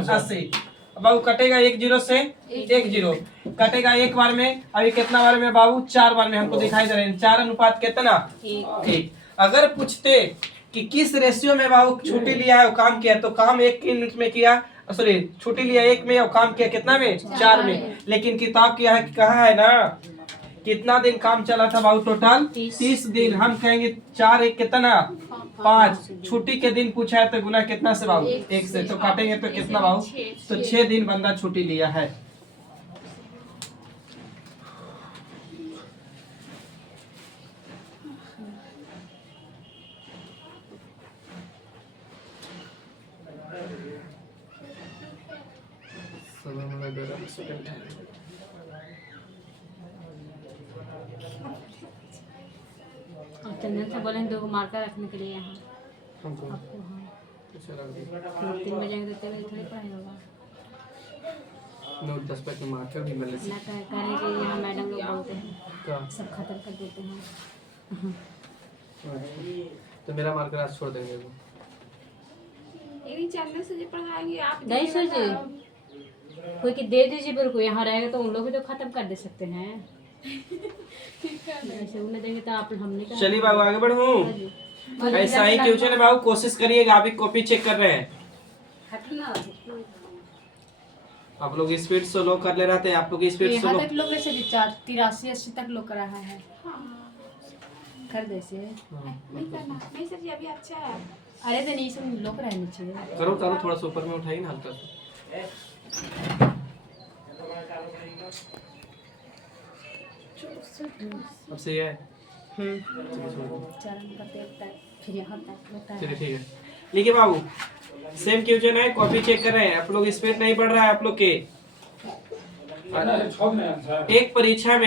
80। बाबू कटेगा 1 0 से 1 0 कटेगा एक बार में। अभी कितना बार में बाबू? 4 बार में हमको दिखाई दे रहे हैं। 4 अनुपात कितना? 1। अगर पूछते कि किस रेशियो में बाबू छुट्टी लिया है और काम किया, तो काम 1 यूनिट में किया सॉरी छुट्टी लिया एक में और काम किया कितना में 4 में, लेकिन किताब क्या है कहा है ना कितना दिन काम चला था बाबू टोटल 30 दिन। हम कहेंगे 4 एक कितना 5, छुट्टी के दिन पूछा है तो गुना कितना से बाबू 1 से, तो काटेंगे तो कितना बाबू तो 6 दिन बंदा छुट्टी लिया है। और चंदन से बोलेंगे 2 मार्कर रखने के लिए यहाँ हमको आपको। हाँ अच्छा लग रहा फिर 3 बजेंगे तो तेरे थोड़ी पढ़ाई होगा। है। नोट 10 पे के मार्कर भी मिले ना करें कि यहाँ मैडम लोग बोलते हैं का सब खत्म कर देते हैं। तो मेरा मार्कर आज छोड़ देंगे वो। यही चलने से जो पढ़ाएंगे आप नहीं सर जी, कोई कि दे दीजिए पर कोई यहाँ रहेगा तो उन लोग भी तो खत्म कर दे सकते हैं। ऐसे उन्हें देंगे तो आप हम नहीं कर चलिए बाबू आगे बढ़ूं। ऐसा ही क्वेश्चन है बाबू, कोशिश करिएगा। आप भी कॉपी चेक कर रहे हैं, आप लोग स्पीड स्लो कर ले रहे हैं, आप लोग स्पीड यहाँ स्लो। तक लोग ऐसे 83-80 तक लोग कर रहा है कर देसे। नहीं करना नहीं सर जी अभी अच्छा है। अरे तो नहीं सब लोग रहने चाहिए। करो करो थोड़ा सा ऊपर में उठाइए ना हल्का सा। अब सही है। चलिए चरण करते तक फिर यहाँ तक होता है। ठीक है। लिखिए बाबू, सेम क्वेश्चन है, कॉपी चेक कर रहे हैं आप लोग। स्पीड नहीं बढ़ रहा है आप लोग के। एक परीक्षा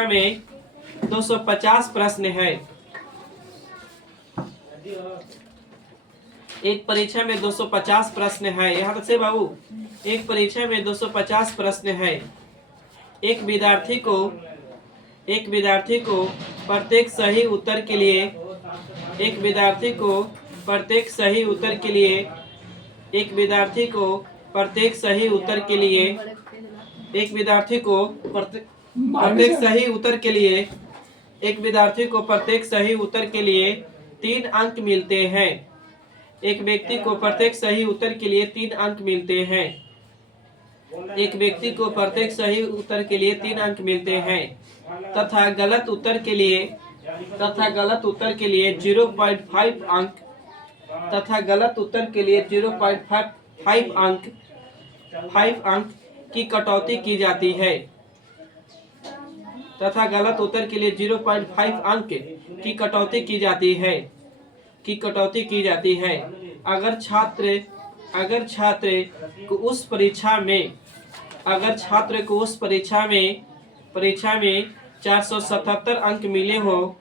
में 250 प्रश्न है। एक परीक्षा में 250 प्रश्न है। यहाँ तक से बाबू, एक परीक्षा में 250 प्रश्न है। एक विद्यार्थी को प्रत्येक सही उत्तर के लिए प्रत्येक सही उत्तर के लिए 3 अंक मिलते हैं। एक व्यक्ति को प्रत्येक सही उत्तर के लिए 3 अंक मिलते हैं। एक व्यक्ति को प्रत्येक सही उत्तर के लिए 3 अंक मिलते हैं तथा गलत उत्तर के लिए 0.5 अंक की कटौती की जाती है। तथा गलत उत्तर के लिए 0.5 अंक की कटौती की जाती है। अगर छात्र को उस परीक्षा में 477 अंक मिले हो,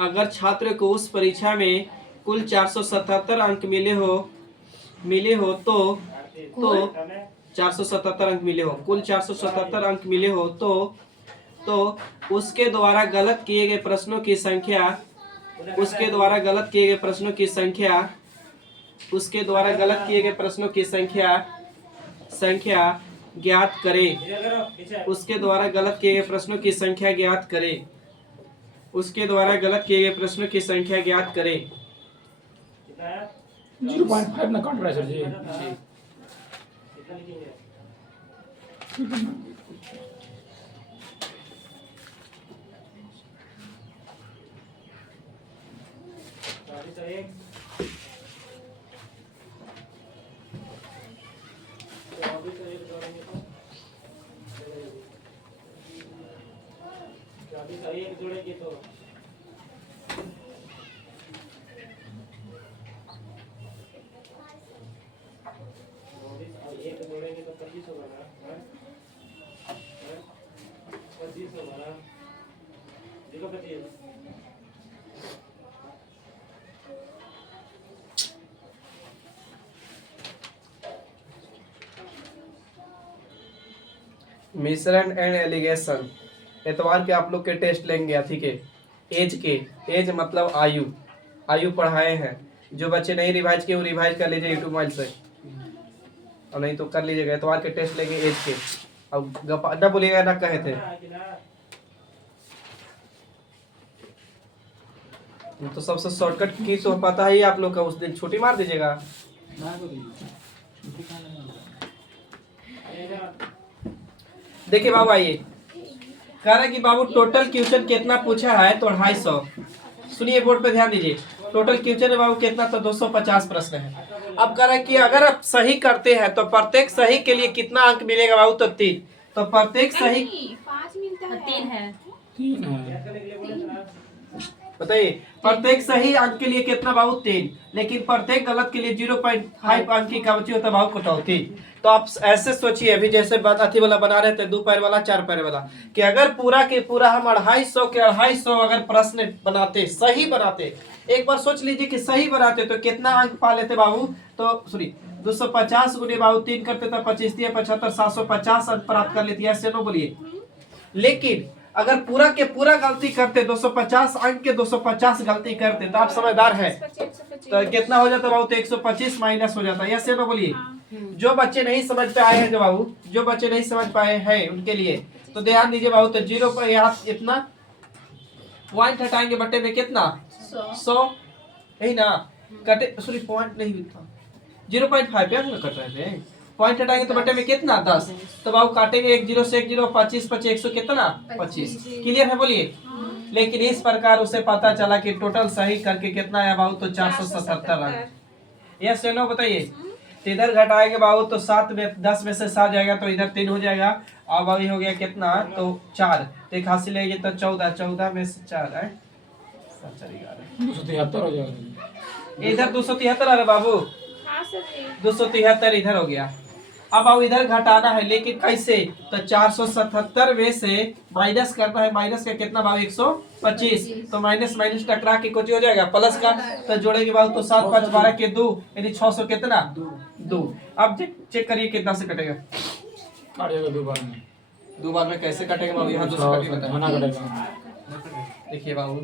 अगर छात्र को उस परीक्षा में कुल 477 अंक मिले हो तो 477 अंक मिले हो, कुल 477 अंक मिले हो तो उसके द्वारा गलत किए गए प्रश्नों की संख्या ज्ञात करें। उसके द्वारा गलत किए गए प्रश्नों की संख्या ज्ञात करें। 0.5 ना काट रहा है सर जी। मिश्रण एंड एलिगेशन एतवार के आप लोग के टेस्ट लेंगे। ठीक है, एज मतलब आयु पढ़ाए हैं। जो बच्चे नहीं रिवाइज किए वो रिवाइज कर लीजिए यूट्यूब मोबाइल से, और नहीं तो कर लीजिएगा। एतवार के टेस्ट लेंगे एज के। अब गप्पा ना बोलिएगा ना कहे थे। तो सबसे शॉर्टकट की तो पता ही आप लोग का, उस दिन छुट्टी मार दीजिएगा। ना करिए। देखिए बाबू आइए, कह रहा है कि बाबू टोटल क्वेश्चन कितना पूछा है, तो 250। सुनिए बोर्ड पे ध्यान दीजिए, टोटल क्वेश्चन है बाबू कितना, तो 250 प्रश्न है। अब कह रहा है कि अगर आप सही करते हैं तो प्रत्येक सही के लिए कितना अंक मिलेगा बाबू, तो 3। तो प्रत्येक सही नहीं, 5 मिलता है। 3 है। 3 है। बताइए, प्रत्येक सही अंक के लिए कितना बाबू, 3। लेकिन प्रत्येक गलत के लिए 0.5 अंक की क्या बची होता है बाबू, कटौती। तो आप ऐसे सोचिए, अभी जैसे बात अथी वाला बना रहे थे, 2 पैर वाला 4 पैर वाला, कि अगर पूरा के पूरा हम 250 के 250 अगर प्रश्न बनाते, सही बनाते, एक बार सोच लीजिए कि सही बनाते तो कितना अंक पा लेते बाबू। तो सॉरी 250 गुने बाबू 3 करते तो 25 75 750 अंक प्राप्त कर लेती है, ऐसे नो बोलिए। लेकिन अगर पूरा के पूरा गलती करते, 250 अंक के 250 गलती करते, तो आप समझदार है, 125 तो कितना हो जाता बाबू, तो 125 माइनस हो जाता है, ऐसे नो बोलिए। जो बच्चे नहीं समझ पे आए हैं, जो बाबू जो बच्चे नहीं समझ पाए हैं उनके लिए तो ध्यान दीजिए बाबू, तो 0 पर यहाँ इतना पॉइंट हटाएंगे, बट्टे में कितना 100, यही ना कटे, सॉरी पॉइंट नहीं था, 0.5 पे अंक कट रहे थे, पॉइंट हटाएंगे तो बट्टे में कितना 10। तो बाबू काटेंगे 1 0 से 1 0, 25 25 100 कितना 25। क्लियर है बोलिए। लेकिन इस प्रकार उसे पता चला कि टोटल सही करके कितना आया बाबू, तो 477 अंक। यस या नो बताइए। तो इधर घटाएंगे बाबू तो 7 में 10 में से 7 जाएगा, तो इधर 3 हो जाएगा। अब अभी हो गया कितना, तो 4, तो एक हासिल लेंगे तो 14, 14 में से 4 है 273 हो जाएगा। इधर 273 आ रहा बाबू, हाँ सर जी। 273 इधर हो गया। अब आओ इधर घटाना है, लेकिन कैसे, तो 477 में से माइनस करना है, माइनस का कितना बाबू 125, तो माइनस माइनस टकरा के कुछ हो जाएगा प्लस का, तो जोड़ेंगे बाबू तो 7 5 12 के 2, यानी 600 कितना 2। अब चेक करिए कितना से कटेगा, काट जाएगा 2 बार में। 2 बार में कैसे कटेगा बाबू, यहाँ 2 से कटेगा, खाना कटेगा। देखिए बाबू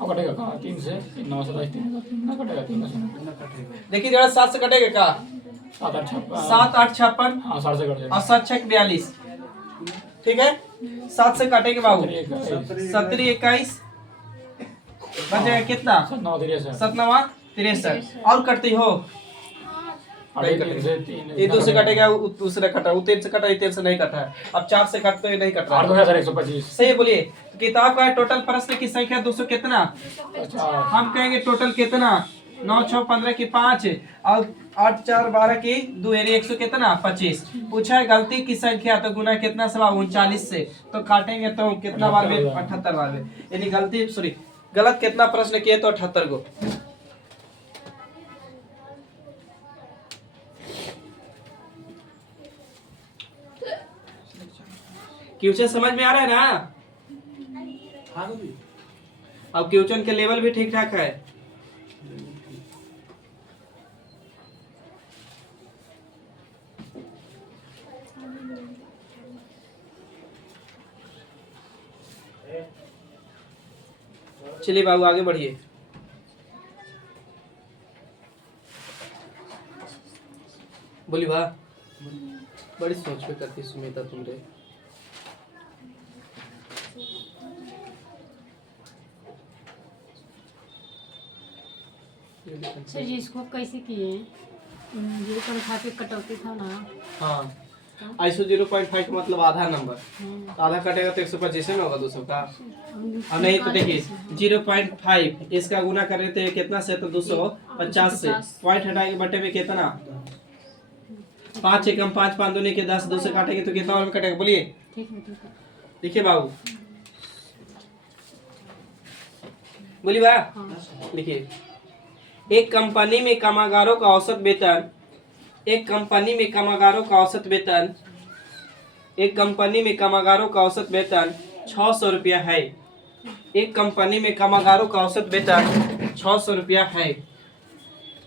अब कटेगा कहाँ, 3 से 9 से 10 3 ना कटेगा, 3 से देखिए जरा 7 से कटेगा का, 7 8 7 8 56 हाँ 7 से कट जाएगा। और 7 6 42, ठीक है। 7 से काटेंगे बाबू 17 21 बचेगा कितना, 9 3 7 9 63, और कटती हो ये 2 से कटेगा, दूसरा कटा, वो 3 से कटा, ये 3 से नहीं कटा है। अब 4 से काटते नहीं कट रहा है। 125 सही बोलिए। तो किताब का टोटल प्रश्न की संख्या 200 कितना, हम कहेंगे टोटल कितना, 9 6 15 की 5 और 8 4 12 की 2, यानी 100 कितना 25। पूछा है गलती की संख्या, तो गुना कितना से 39 से, तो काटेंगे तो कितना बार में 78 बार में, यानी गलती सॉरी गलत कितना प्रश्न किए, तो 78 को। क्वेश्चन समझ में आ रहा है ना, हाँ भी। अब क्वेश्चन के लेवल भी ठीक ठाक है। चलिए बाबू आगे बढ़िए। बोली वाह, बड़ी सोच पे करती सुमिता तुम रे। सर जी इसको कैसे किए, 0.5 पे कटौती था ना। हाँ आईसो 0.5 का मतलब आधा नंबर, तो आधा कटेगा तो 125 में होगा 200 का। और नहीं तो देखिए 0.5 इसका गुना कर रहे थे कितना से, तो 250 से, पॉइंट हटाएंगे बटे में कितना 5 एकम 5 5 दूनी के 10, 2 से काटेंगे तो कितना और में कटेगा बोलिए। ठीक है देखिए बाबू बोली बा, देखिए एक कंपनी में कामगारों का औसत वेतन, एक कंपनी में कामगारों का औसत वेतन, एक कंपनी में कामगारों का औसत वेतन 600 रुपया है। एक कंपनी में कामगारों का औसत वेतन 600 रुपया है।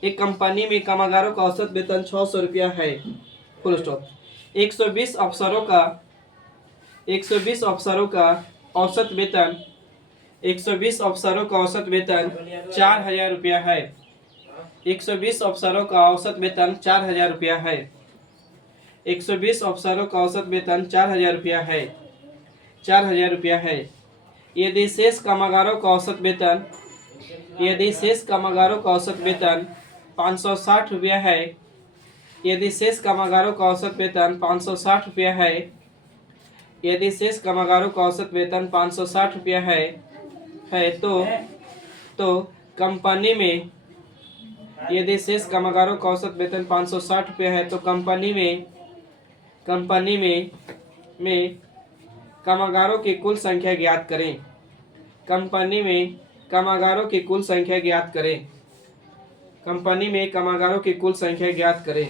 एक कंपनी में कामगारों का औसत वेतन 600 रुपया है, फुल स्टॉप। 120 अफसरों का 120 अफसरों का औसत वेतन 120 अफसरों का औसत वेतन 4000 रुपया है। 120 अफसरों का औसत वेतन 4000 रुपया है। 120 अफसरों का औसत वेतन 4000 रुपया है, 4000 रुपया है। यदि शेष कामगारों का औसत वेतन यदि शेष कामगारों का औसत वेतन 560 रुपया है, यदि शेष कामगारों का औसत वेतन 560 रुपया है, यदि शेष कामगारों का औसत वेतन 560 रुपया है तो कंपनी में, यदि शेष कामगारों का औसत वेतन 560 रुपया है तो कंपनी में कामगारों की कुल संख्या ज्ञात करें। कंपनी में कामगारों की कुल संख्या ज्ञात करें। कंपनी में कामगारों की कुल संख्या ज्ञात करें।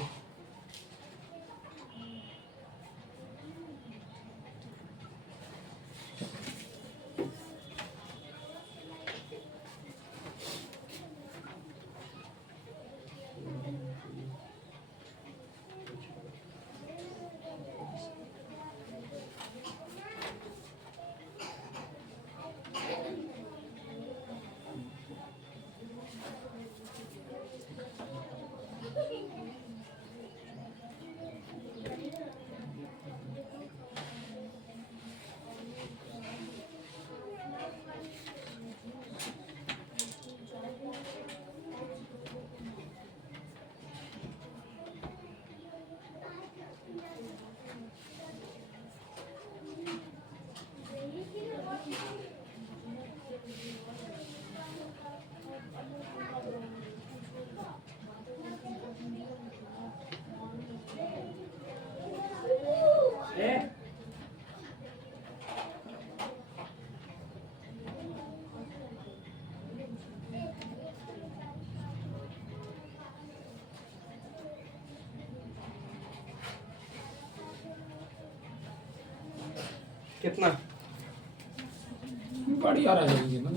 कितना बढ़िया रहेगी ना।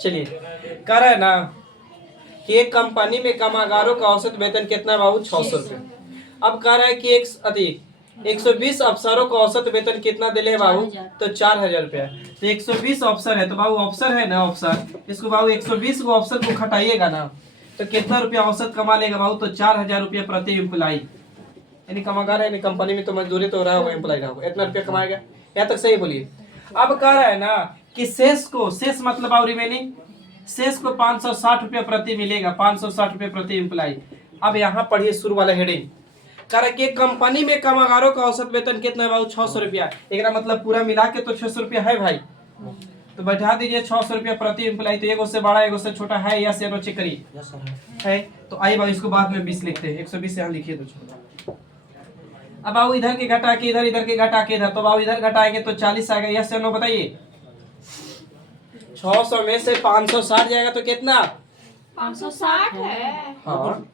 चलिए, कह रहा है ना कि एक कंपनी में कामगारों का औसत वेतन कितना है बाबू? 600 रुपये। अब कह रहा है कि 120 अफसरों का औसत वेतन कितना दिले है बाबू? तो 4000 रुपया। तो 120 अफसर है तो बाबू अफसर है ना, अफसर, इसको बाबू 120 को अफसर को खटाइएगा ना तो कितना रुपया औसत कमा लेगा बाबू? तो 4000 रुपया प्रति एम्प्लाई। यानी कामगार है कंपनी में तो मजदूरी तो रहा होगा, एम्प्लाई रहा होगा, इतना रुपया कमाएगा। यहाँ तक सही बोलिए। अब कह रहा है ना कि शेष मतलब बाबू रिमेनिंग शेष को 560 रुपया प्रति मिलेगा, 560 रुपया प्रति एम्प्लाई। अब यहाँ पढ़िए शुरू वाला हेडिंग। कह रहा है कि कंपनी में कामगारों का औसत वेतन कितना है बाबू? 600 रुपया। एक मतलब पूरा मिला के तो 600 रुपया है भाई, तो बैठा दीजिए 600 रुपया प्रति एम्प्लाई। तो एगो से बड़ा एगो से छोटा है या से चेक करिए है। तो आइए बाबू इसको बाद में 20 लिखते हैं, 120 यहाँ लिखिए तो। अब बाबू इधर के घटा के इधर, इधर के घटा के इधर, तो बाबू इधर घटाएंगे तो 40 आएगा। यस या नो बताइए। 600 में से 560 जाएगा तो कितना? 560 है। हाँ,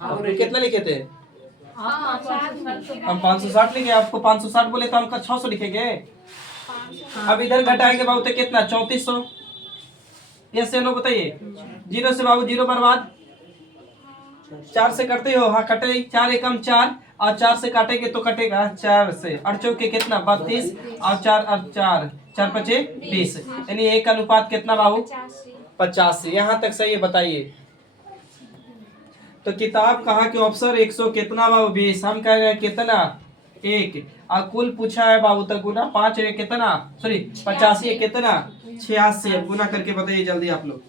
आप कितना लिखे थे? हाँ, हम 560 लिखे, आपको 560 बोले तो हम 600 लिखेंगे। अब इधर घटाएंगे बाबू तो कितना? 3400। यस या नो बताइए। 0 से बाबू 0 बर्बाद, 4 से करते हो? हाँ कटे, 4 एकम 4 और 4 से काटेंगे तो कटेगा 4 से 8 चौके कितना? 32 और 4 और 4 5 20, यानी एक अनुपात कितना बाबू? 85। यहाँ तक सही है, बताइए। तो किताब कहा कि ऑप्शन 100 कितना बाबू? 20। हम कह रहे हैं कितना? 1। और कुल पूछा है बाबू तो गुना 5 है कितना? सॉरी 85 है कितना? 86। गुना करके बताइए जल्दी आप लोग,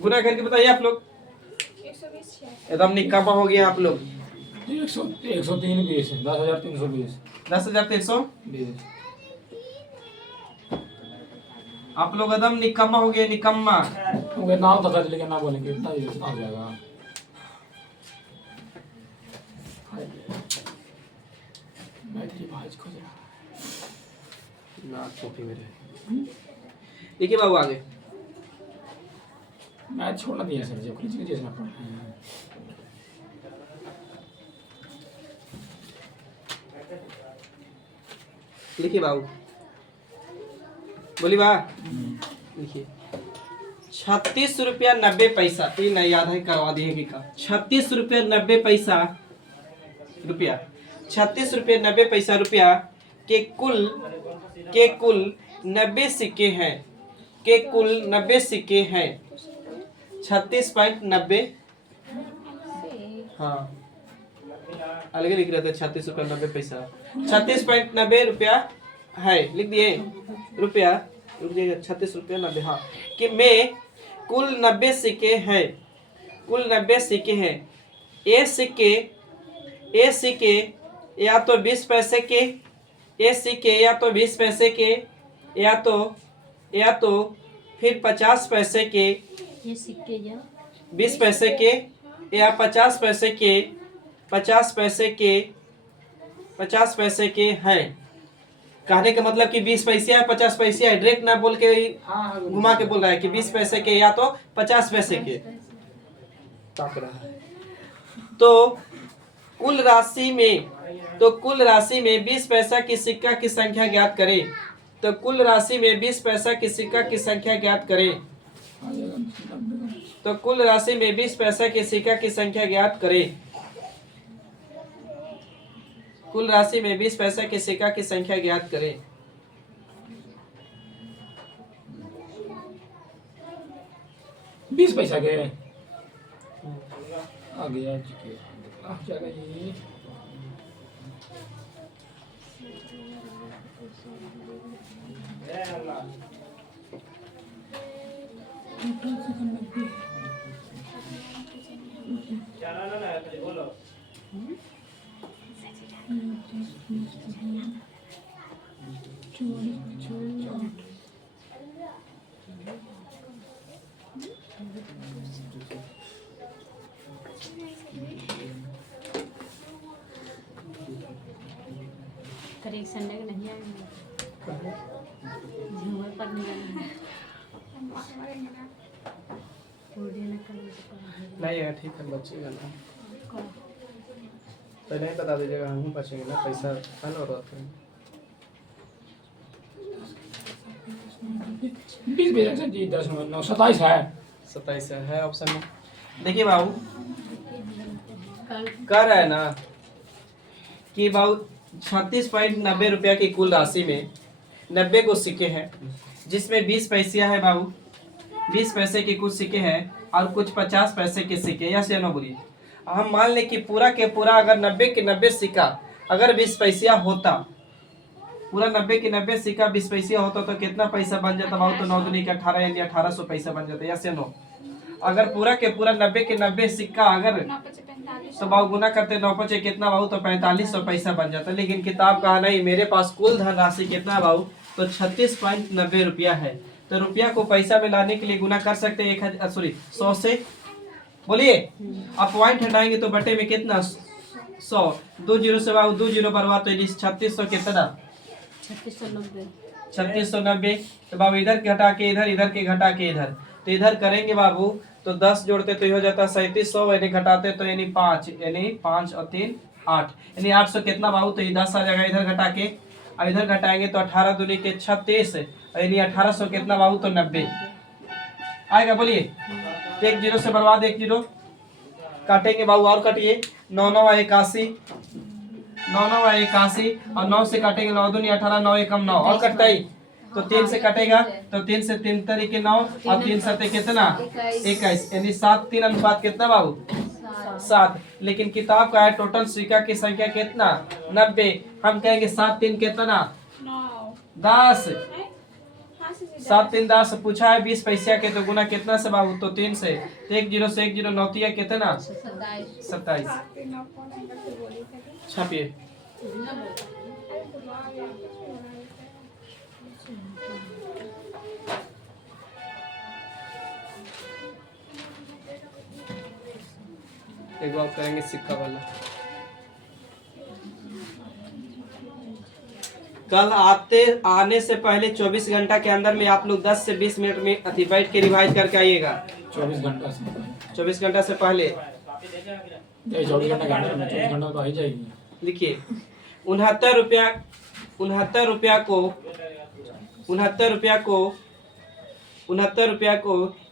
गुना करके बताइए आप लोग। एकदम निकम्मा हो गया आप लोग। 103 20 10,320 10,320। आप लोग एकदम निकम्मा हो गए, निकम्मा। उनके नाम तो कर लेकिन ना बोलेंगे इतना ही हो जाएगा। बैटरी भाज खो जाएगा ना कॉपी मेरे। देखिए बाबू आगे मैच छोड़ दिया सर, जब खींच के पड़ लिखिए बाबू, बोली बा लिखिए। 36 रुपया 90 पैसा। तो नहीं याद है, करवा दिए कि का 36 रुपया 90 पैसा रुपया, 36 रुपया 90 पैसा रुपया के कुल 90 सिक्के हैं, के कुल 90 सिक्के हैं। 36.90। हाँ अलग लिख रहे थे 36 रुपया 90 पैसा। 36.90 रुपया है, लिख दिए रुपया, रुक जाइएगा 36 रुपया 90, हाँ, कि में कुल 90 सिक्के हैं, कुल 90 सिक्के हैं। ये सिक्के या तो 20 पैसे के, ये सिक्के या तो 20 पैसे के, या तो फिर 50 पैसे के, ये सिक्के या 20 पैसे के, या 50 पैसे के, 50 पैसे के, 50 पैसे के हैं। कहने का मतलब कि 20 पैसे या 50 पैसे है, डायरेक्ट ना बोल के घुमा के बोल रहा है कि 20 पैसे के या तो 50 पैसे के। ताक रहा है। तो कुल राशि में 20 पैसा की सिक्का की संख्या ज्ञात करें। तो कुल राशि में 20 पैसा की सिक्का की संख्या ज्ञात करें। तो कुल राशि में 20 पैसा की सिक्का की संख्या ज्ञात करें। कुल राशि में 20 पैसा के सिक्का की संख्या ज्ञात करें। बीस पैसा के आ गया जाएगा ये। करेक्ट संडे के नहीं आएंगे, झूमर पर नहीं आएंगे। नहीं है, ठीक है, बचेगा ना। तो नहीं बता दीजिएगा, हम बचेंगे ना, पैसा फल और रहते हैं। 20 पैसा जी 10 9 27 है। 27 है ऑप्शन में। देखिए बाबू, कह रहा है ना कि बाबू 36.90 रुपया की कुल राशि में 90 को सिक्के हैं, जिसमें 20 पैसिया है बाबू, 20 पैसे के कुछ सिक्के हैं और कुछ 50 पैसे के सिक्के, या से नो बोलिए। हम मान लें कि पूरा के पूरा अगर 90 के 90 सिक्का अगर 20 पैसिया होता, पूरा 90 के 90 सिक्का 20 पैसिया होता तो कितना पैसा बन जाता बाबू? तो 9 दूनी का 18 यानी 1800 पैसा बन जाता, या से नो। अगर पूरा के पूरा 90 के 90 सिक्का अगर तो बाबू गुना करते 9 पचे कितना बाबू? तो 4500 पैसा बन जाता। लेकिन किताब कहा नहीं, मेरे पास कुल धन राशि कितना बाबू? तो 36.90 रुपया है। तो रुपया को पैसा में लाने के लिए गुना कर सकते हैं 100 से, बोलिए। अब पॉइंट हटाएंगे तो बटे में कितना? 100, 2 जीरो से बाबू 2 जीरो बर्बाद, तो 3600 कितना? 3690। तो बाबू इधर के हटा के इधर, इधर के घटा के इधर, तो इधर करेंगे बाबू तो 10 जोड़ते तो ये हो जाता 3700, यानी घटाते तो यानी 5, यानी 5 और 3 8, यानी 800 कितना बाबू? तो ये 10 आ जाएगा इधर घटा के, और इधर घटाएंगे तो 18 दूनी के 36, यानी 1800 कितना बाबू? तो 90 आएगा, बोलिए। तो 1 जीरो से बर्बाद, 1 जीरो काटेंगे बाबू, और कटिए 9 9 81, 9 9 81, और 9 से काटेंगे 9 दूनी 18, 9 एकम 9, और कटता ही तो 3 से कटेगा, तो 3 से 3 तरीके 9, और 3 सते कितना? 21, यानी 7 3 अनुपात कितना बाबू? 7। लेकिन किताब का है टोटल सिक्का की संख्या कितना? 90। हम कहेंगे 7 3 कितना? 10। 7 3 10 पूछा है 20 पैसा के, तो गुना कितना से बाबू? तो 3 से। तो 1 जीरो से 1 जीरो 9 तिया कितना? 27। छापिए। एक बार करेंगे सिक्का वाला। कल आने से पहले 24 घंटा के अंदर में आप लोग 10 से 20 मिनट में अति बैठ के रिवाइज करके आइएगा। 24 घंटा से 24 घंटा से पहले 24 घंटा के अंदर में 24 घंटा तो आ ही जाएगी। देखिए 69 रुपया को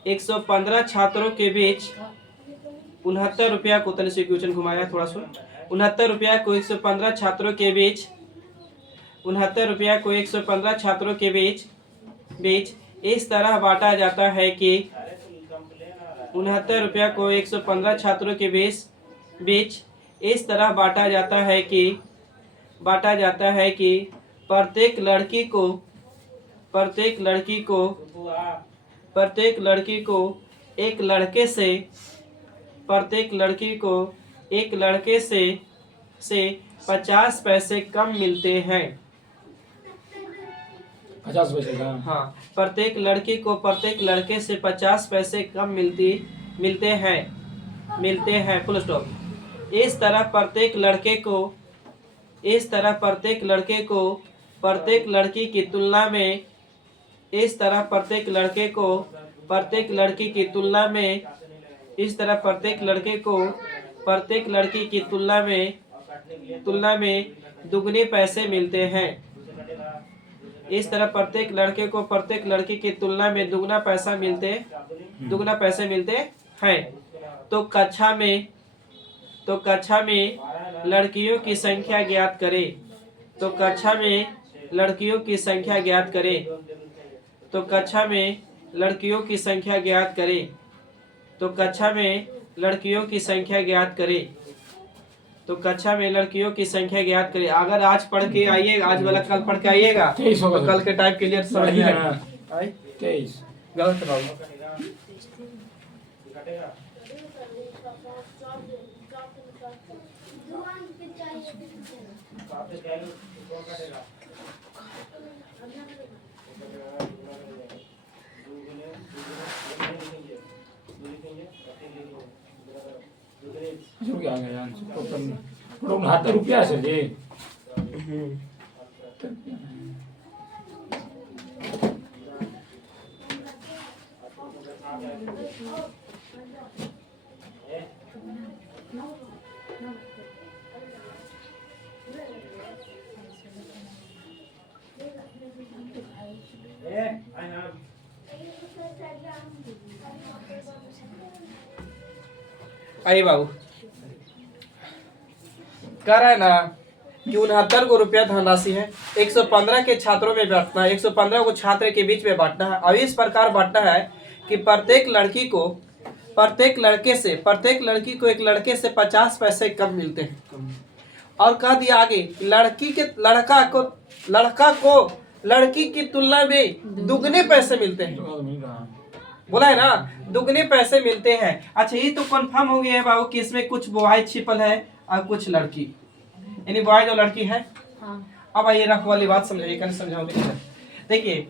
115 छात्रों के बीच, 69 रुपया को तनिक से क्वेश्चन घुमाया थोड़ा सा, 69 रुपया को 115 छात्रों के बीच, 69 रुपया को 115 छात्रों के बीच इस तरह बांटा जाता है कि 69 रुपया को 115 छात्रों के बीच इस तरह बांटा जाता है कि प्रत्येक लड़की को एक लड़के से 50 पैसे कम मिलते हैं। 50 पैसे का। हाँ, प्रत्येक लड़के से 50 पैसे कम मिलते हैं फुल स्टॉप। इस तरह प्रत्येक लड़के को प्रत्येक लड़की की तुलना में दुगने पैसे मिलते हैं। इस तरह प्रत्येक लड़के को प्रत्येक लड़की की तुलना में दुगना पैसे मिलते हैं। तो कक्षा में लड़कियों की संख्या ज्ञात करें। तो कक्षा में लड़कियों की संख्या ज्ञात करें। तो कक्षा में लड़कियों की संख्या ज्ञात करें। तो कक्षा में लड़कियों की संख्या ज्ञात करें। तो कक्षा में लड़कियों की संख्या ज्ञात करें। अगर आज पढ़ के आइएगा, आज वाला कल पढ़ के आइएगा, 23 होगा तो कल के टाइप क्लियर समझ में आएगा। 23 गलत बाबू। क्या गया टोटल 69 रुपया है सर जी। आइए बाबू, कह रहा है ना कि 69 को रुपया धनराशि है। 115 के छात्रों में बांटना है, 115 को छात्र के बीच में बांटना है। अब इस प्रकार बांटना है कि प्रत्येक लड़की को एक लड़के से 50 पैसे कम मिलते हैं। और कह दिया आगे, लड़का को लड़की की तुलना में दुगने पैसे मिलते हैं। बोला है ना, दुगने पैसे मिलते हैं। अच्छा, ये तो कंफर्म हो गया है बाबू कि इसमें कुछ बॉयज छिपल है और कुछ लड़की, यानी बॉयज और लड़की है। हाँ। अब आइए रख वाली बात समझाइए, कल समझाओगे। देखिए,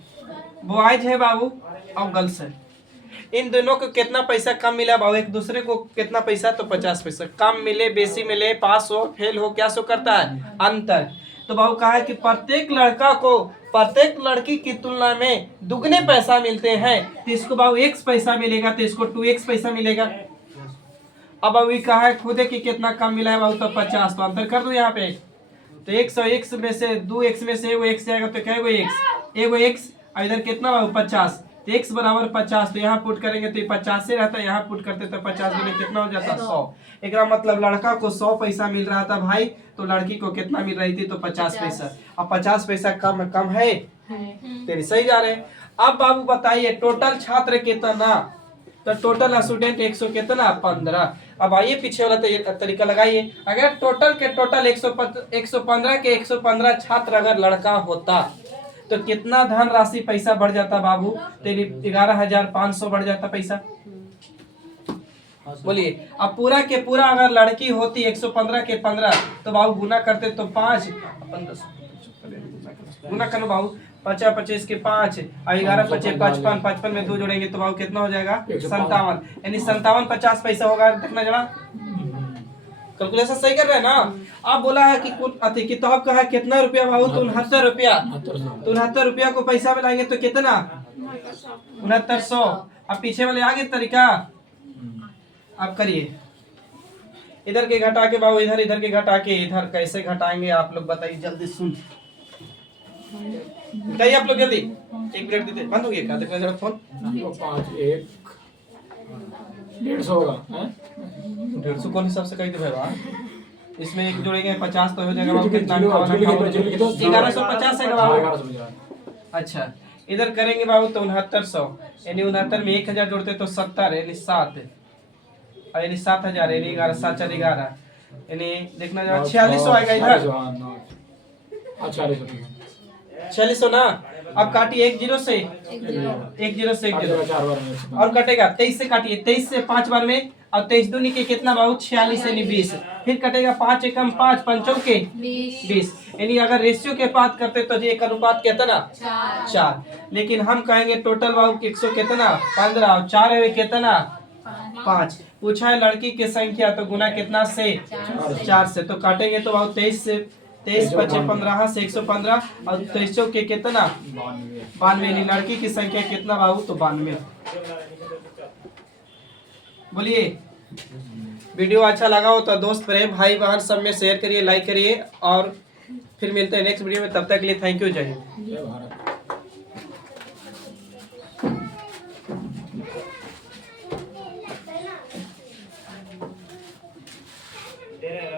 बॉयज है बाबू और गर्ल्स है। इन दोनों को कितना पैसा कम मिला बाबू? एक दूसरे को कितना पैसा? तो 50 पैसा कम मिले, बेसी मिले, पास हो, फेल हो, क्या सो करता है? अंतर। तो बाबू कहा है कि प्रत्येक लड़का को प्रत्येक लड़की की तुलना में दुगने पैसा मिलते हैं। तो इसको बाबू x पैसा मिलेगा, तो इसको 2x पैसा मिलेगा। अब अभी कहा है खुद कि कितना कम मिला है बाबू? तो 50। तो अंतर कर दो यहाँ पे। तो 100x में से 2x में से एगो x जाएगा, तो क्या एगो x और इधर कितना बाबू? 50। तो x बराबर 50। तो यहाँ पुट करेंगे तो 50 से रहता है, यहाँ पुट करते तो 50 में कितना हो जाता? 100। एक मतलब लड़का को 100 पैसा मिल रहा था भाई, तो लड़की को कितना मिल रही थी? तो 50 पैसा। अब 50 पैसा कम है, तेरी सही जा रहे हैं। अब बाबू बताइए टोटल छात्र कितना? तो टोटल स्टूडेंट 100 कितना? 15। अब आइए पीछे वाला तरीका लगाइए। अगर टोटल के टोटल 115 के 115 छात्र अगर लड़का होता तो कितना धन राशि पैसा बढ़ जाता बाबू? तेरी 11,500 बढ़ जाता पैसा। बोलिए, अब पूरा के पूरा अगर लड़की होती 115 के 15, तो बाबू गुना करते तो 5, गुना करो बाबू। 50 25 के 5 और 11 25 55, 55 में 2 जोड़ेंगे तो बाबू कितना हो जाएगा? 57। यानी 57 50 पैसा होगा। देखना जरा, कैलकुलेशन सही कर रहे हैं ना? अब बोला है कि कुल किताब का है कितना रुपया बाबू? तो 69 रुपया। तो 69 रुपया को पैसा में लाएंगे तो कितना? 6900। अब पीछे वाले आगे तरीका आप करिए। इधर के घटा के बाबू, इधर के घटा के इधर कैसे घटाएंगे आप लोग बताइए? जल्दी सुन बताइए आप लोग जल्दी। 1 मिनट देते, बंद हो गया क्या? देखना जरा फोन। 5 1 150 होगा। 150 कौन हिसाब से कही दे भाई? इसमें एक जोड़ेंगे 50 तो हो जाएगा बाबू कितना? 1150 है बाबू। अच्छा, इधर करेंगे बाबू तो 6900, यानी 69 में 1000 जोड़ते तो 70, यानी 7, और यानी 7000, यानी 11 7 4 11। यानी देखना जाए 4600 आएगा इधर। 4600 ना। अब काटिए 10 से 10 से 10 4 बार में और कटेगा 23 से काटिए 23 से 5 बार में और 23 दूनी के कितना बाबू 46 यानी 20 फिर कटेगा 5 एकम 5 पंचों के 20 यानी अगर रेशियो के बात करते तो ये एक अनुपात कितना 4 लेकिन हम कहेंगे टोटल बाबू 100 कितना 15 और 4 है कितना 5 पूछा है लड़की की संख्या तो गुना कितना से 4 से तो काटेंगे तो बाबू 23 से 23 25 15 से 115 और 23 के कितना 92 लड़की की संख्या कितना बाबू तो 92। बोलिए वीडियो अच्छा लगा हो तो दोस्त प्रेम भाई बहन सब में शेयर करिए लाइक करिए और फिर मिलते हैं नेक्स्ट वीडियो में तब तक के लिए थैंक यू जय हिंद। जय भारत।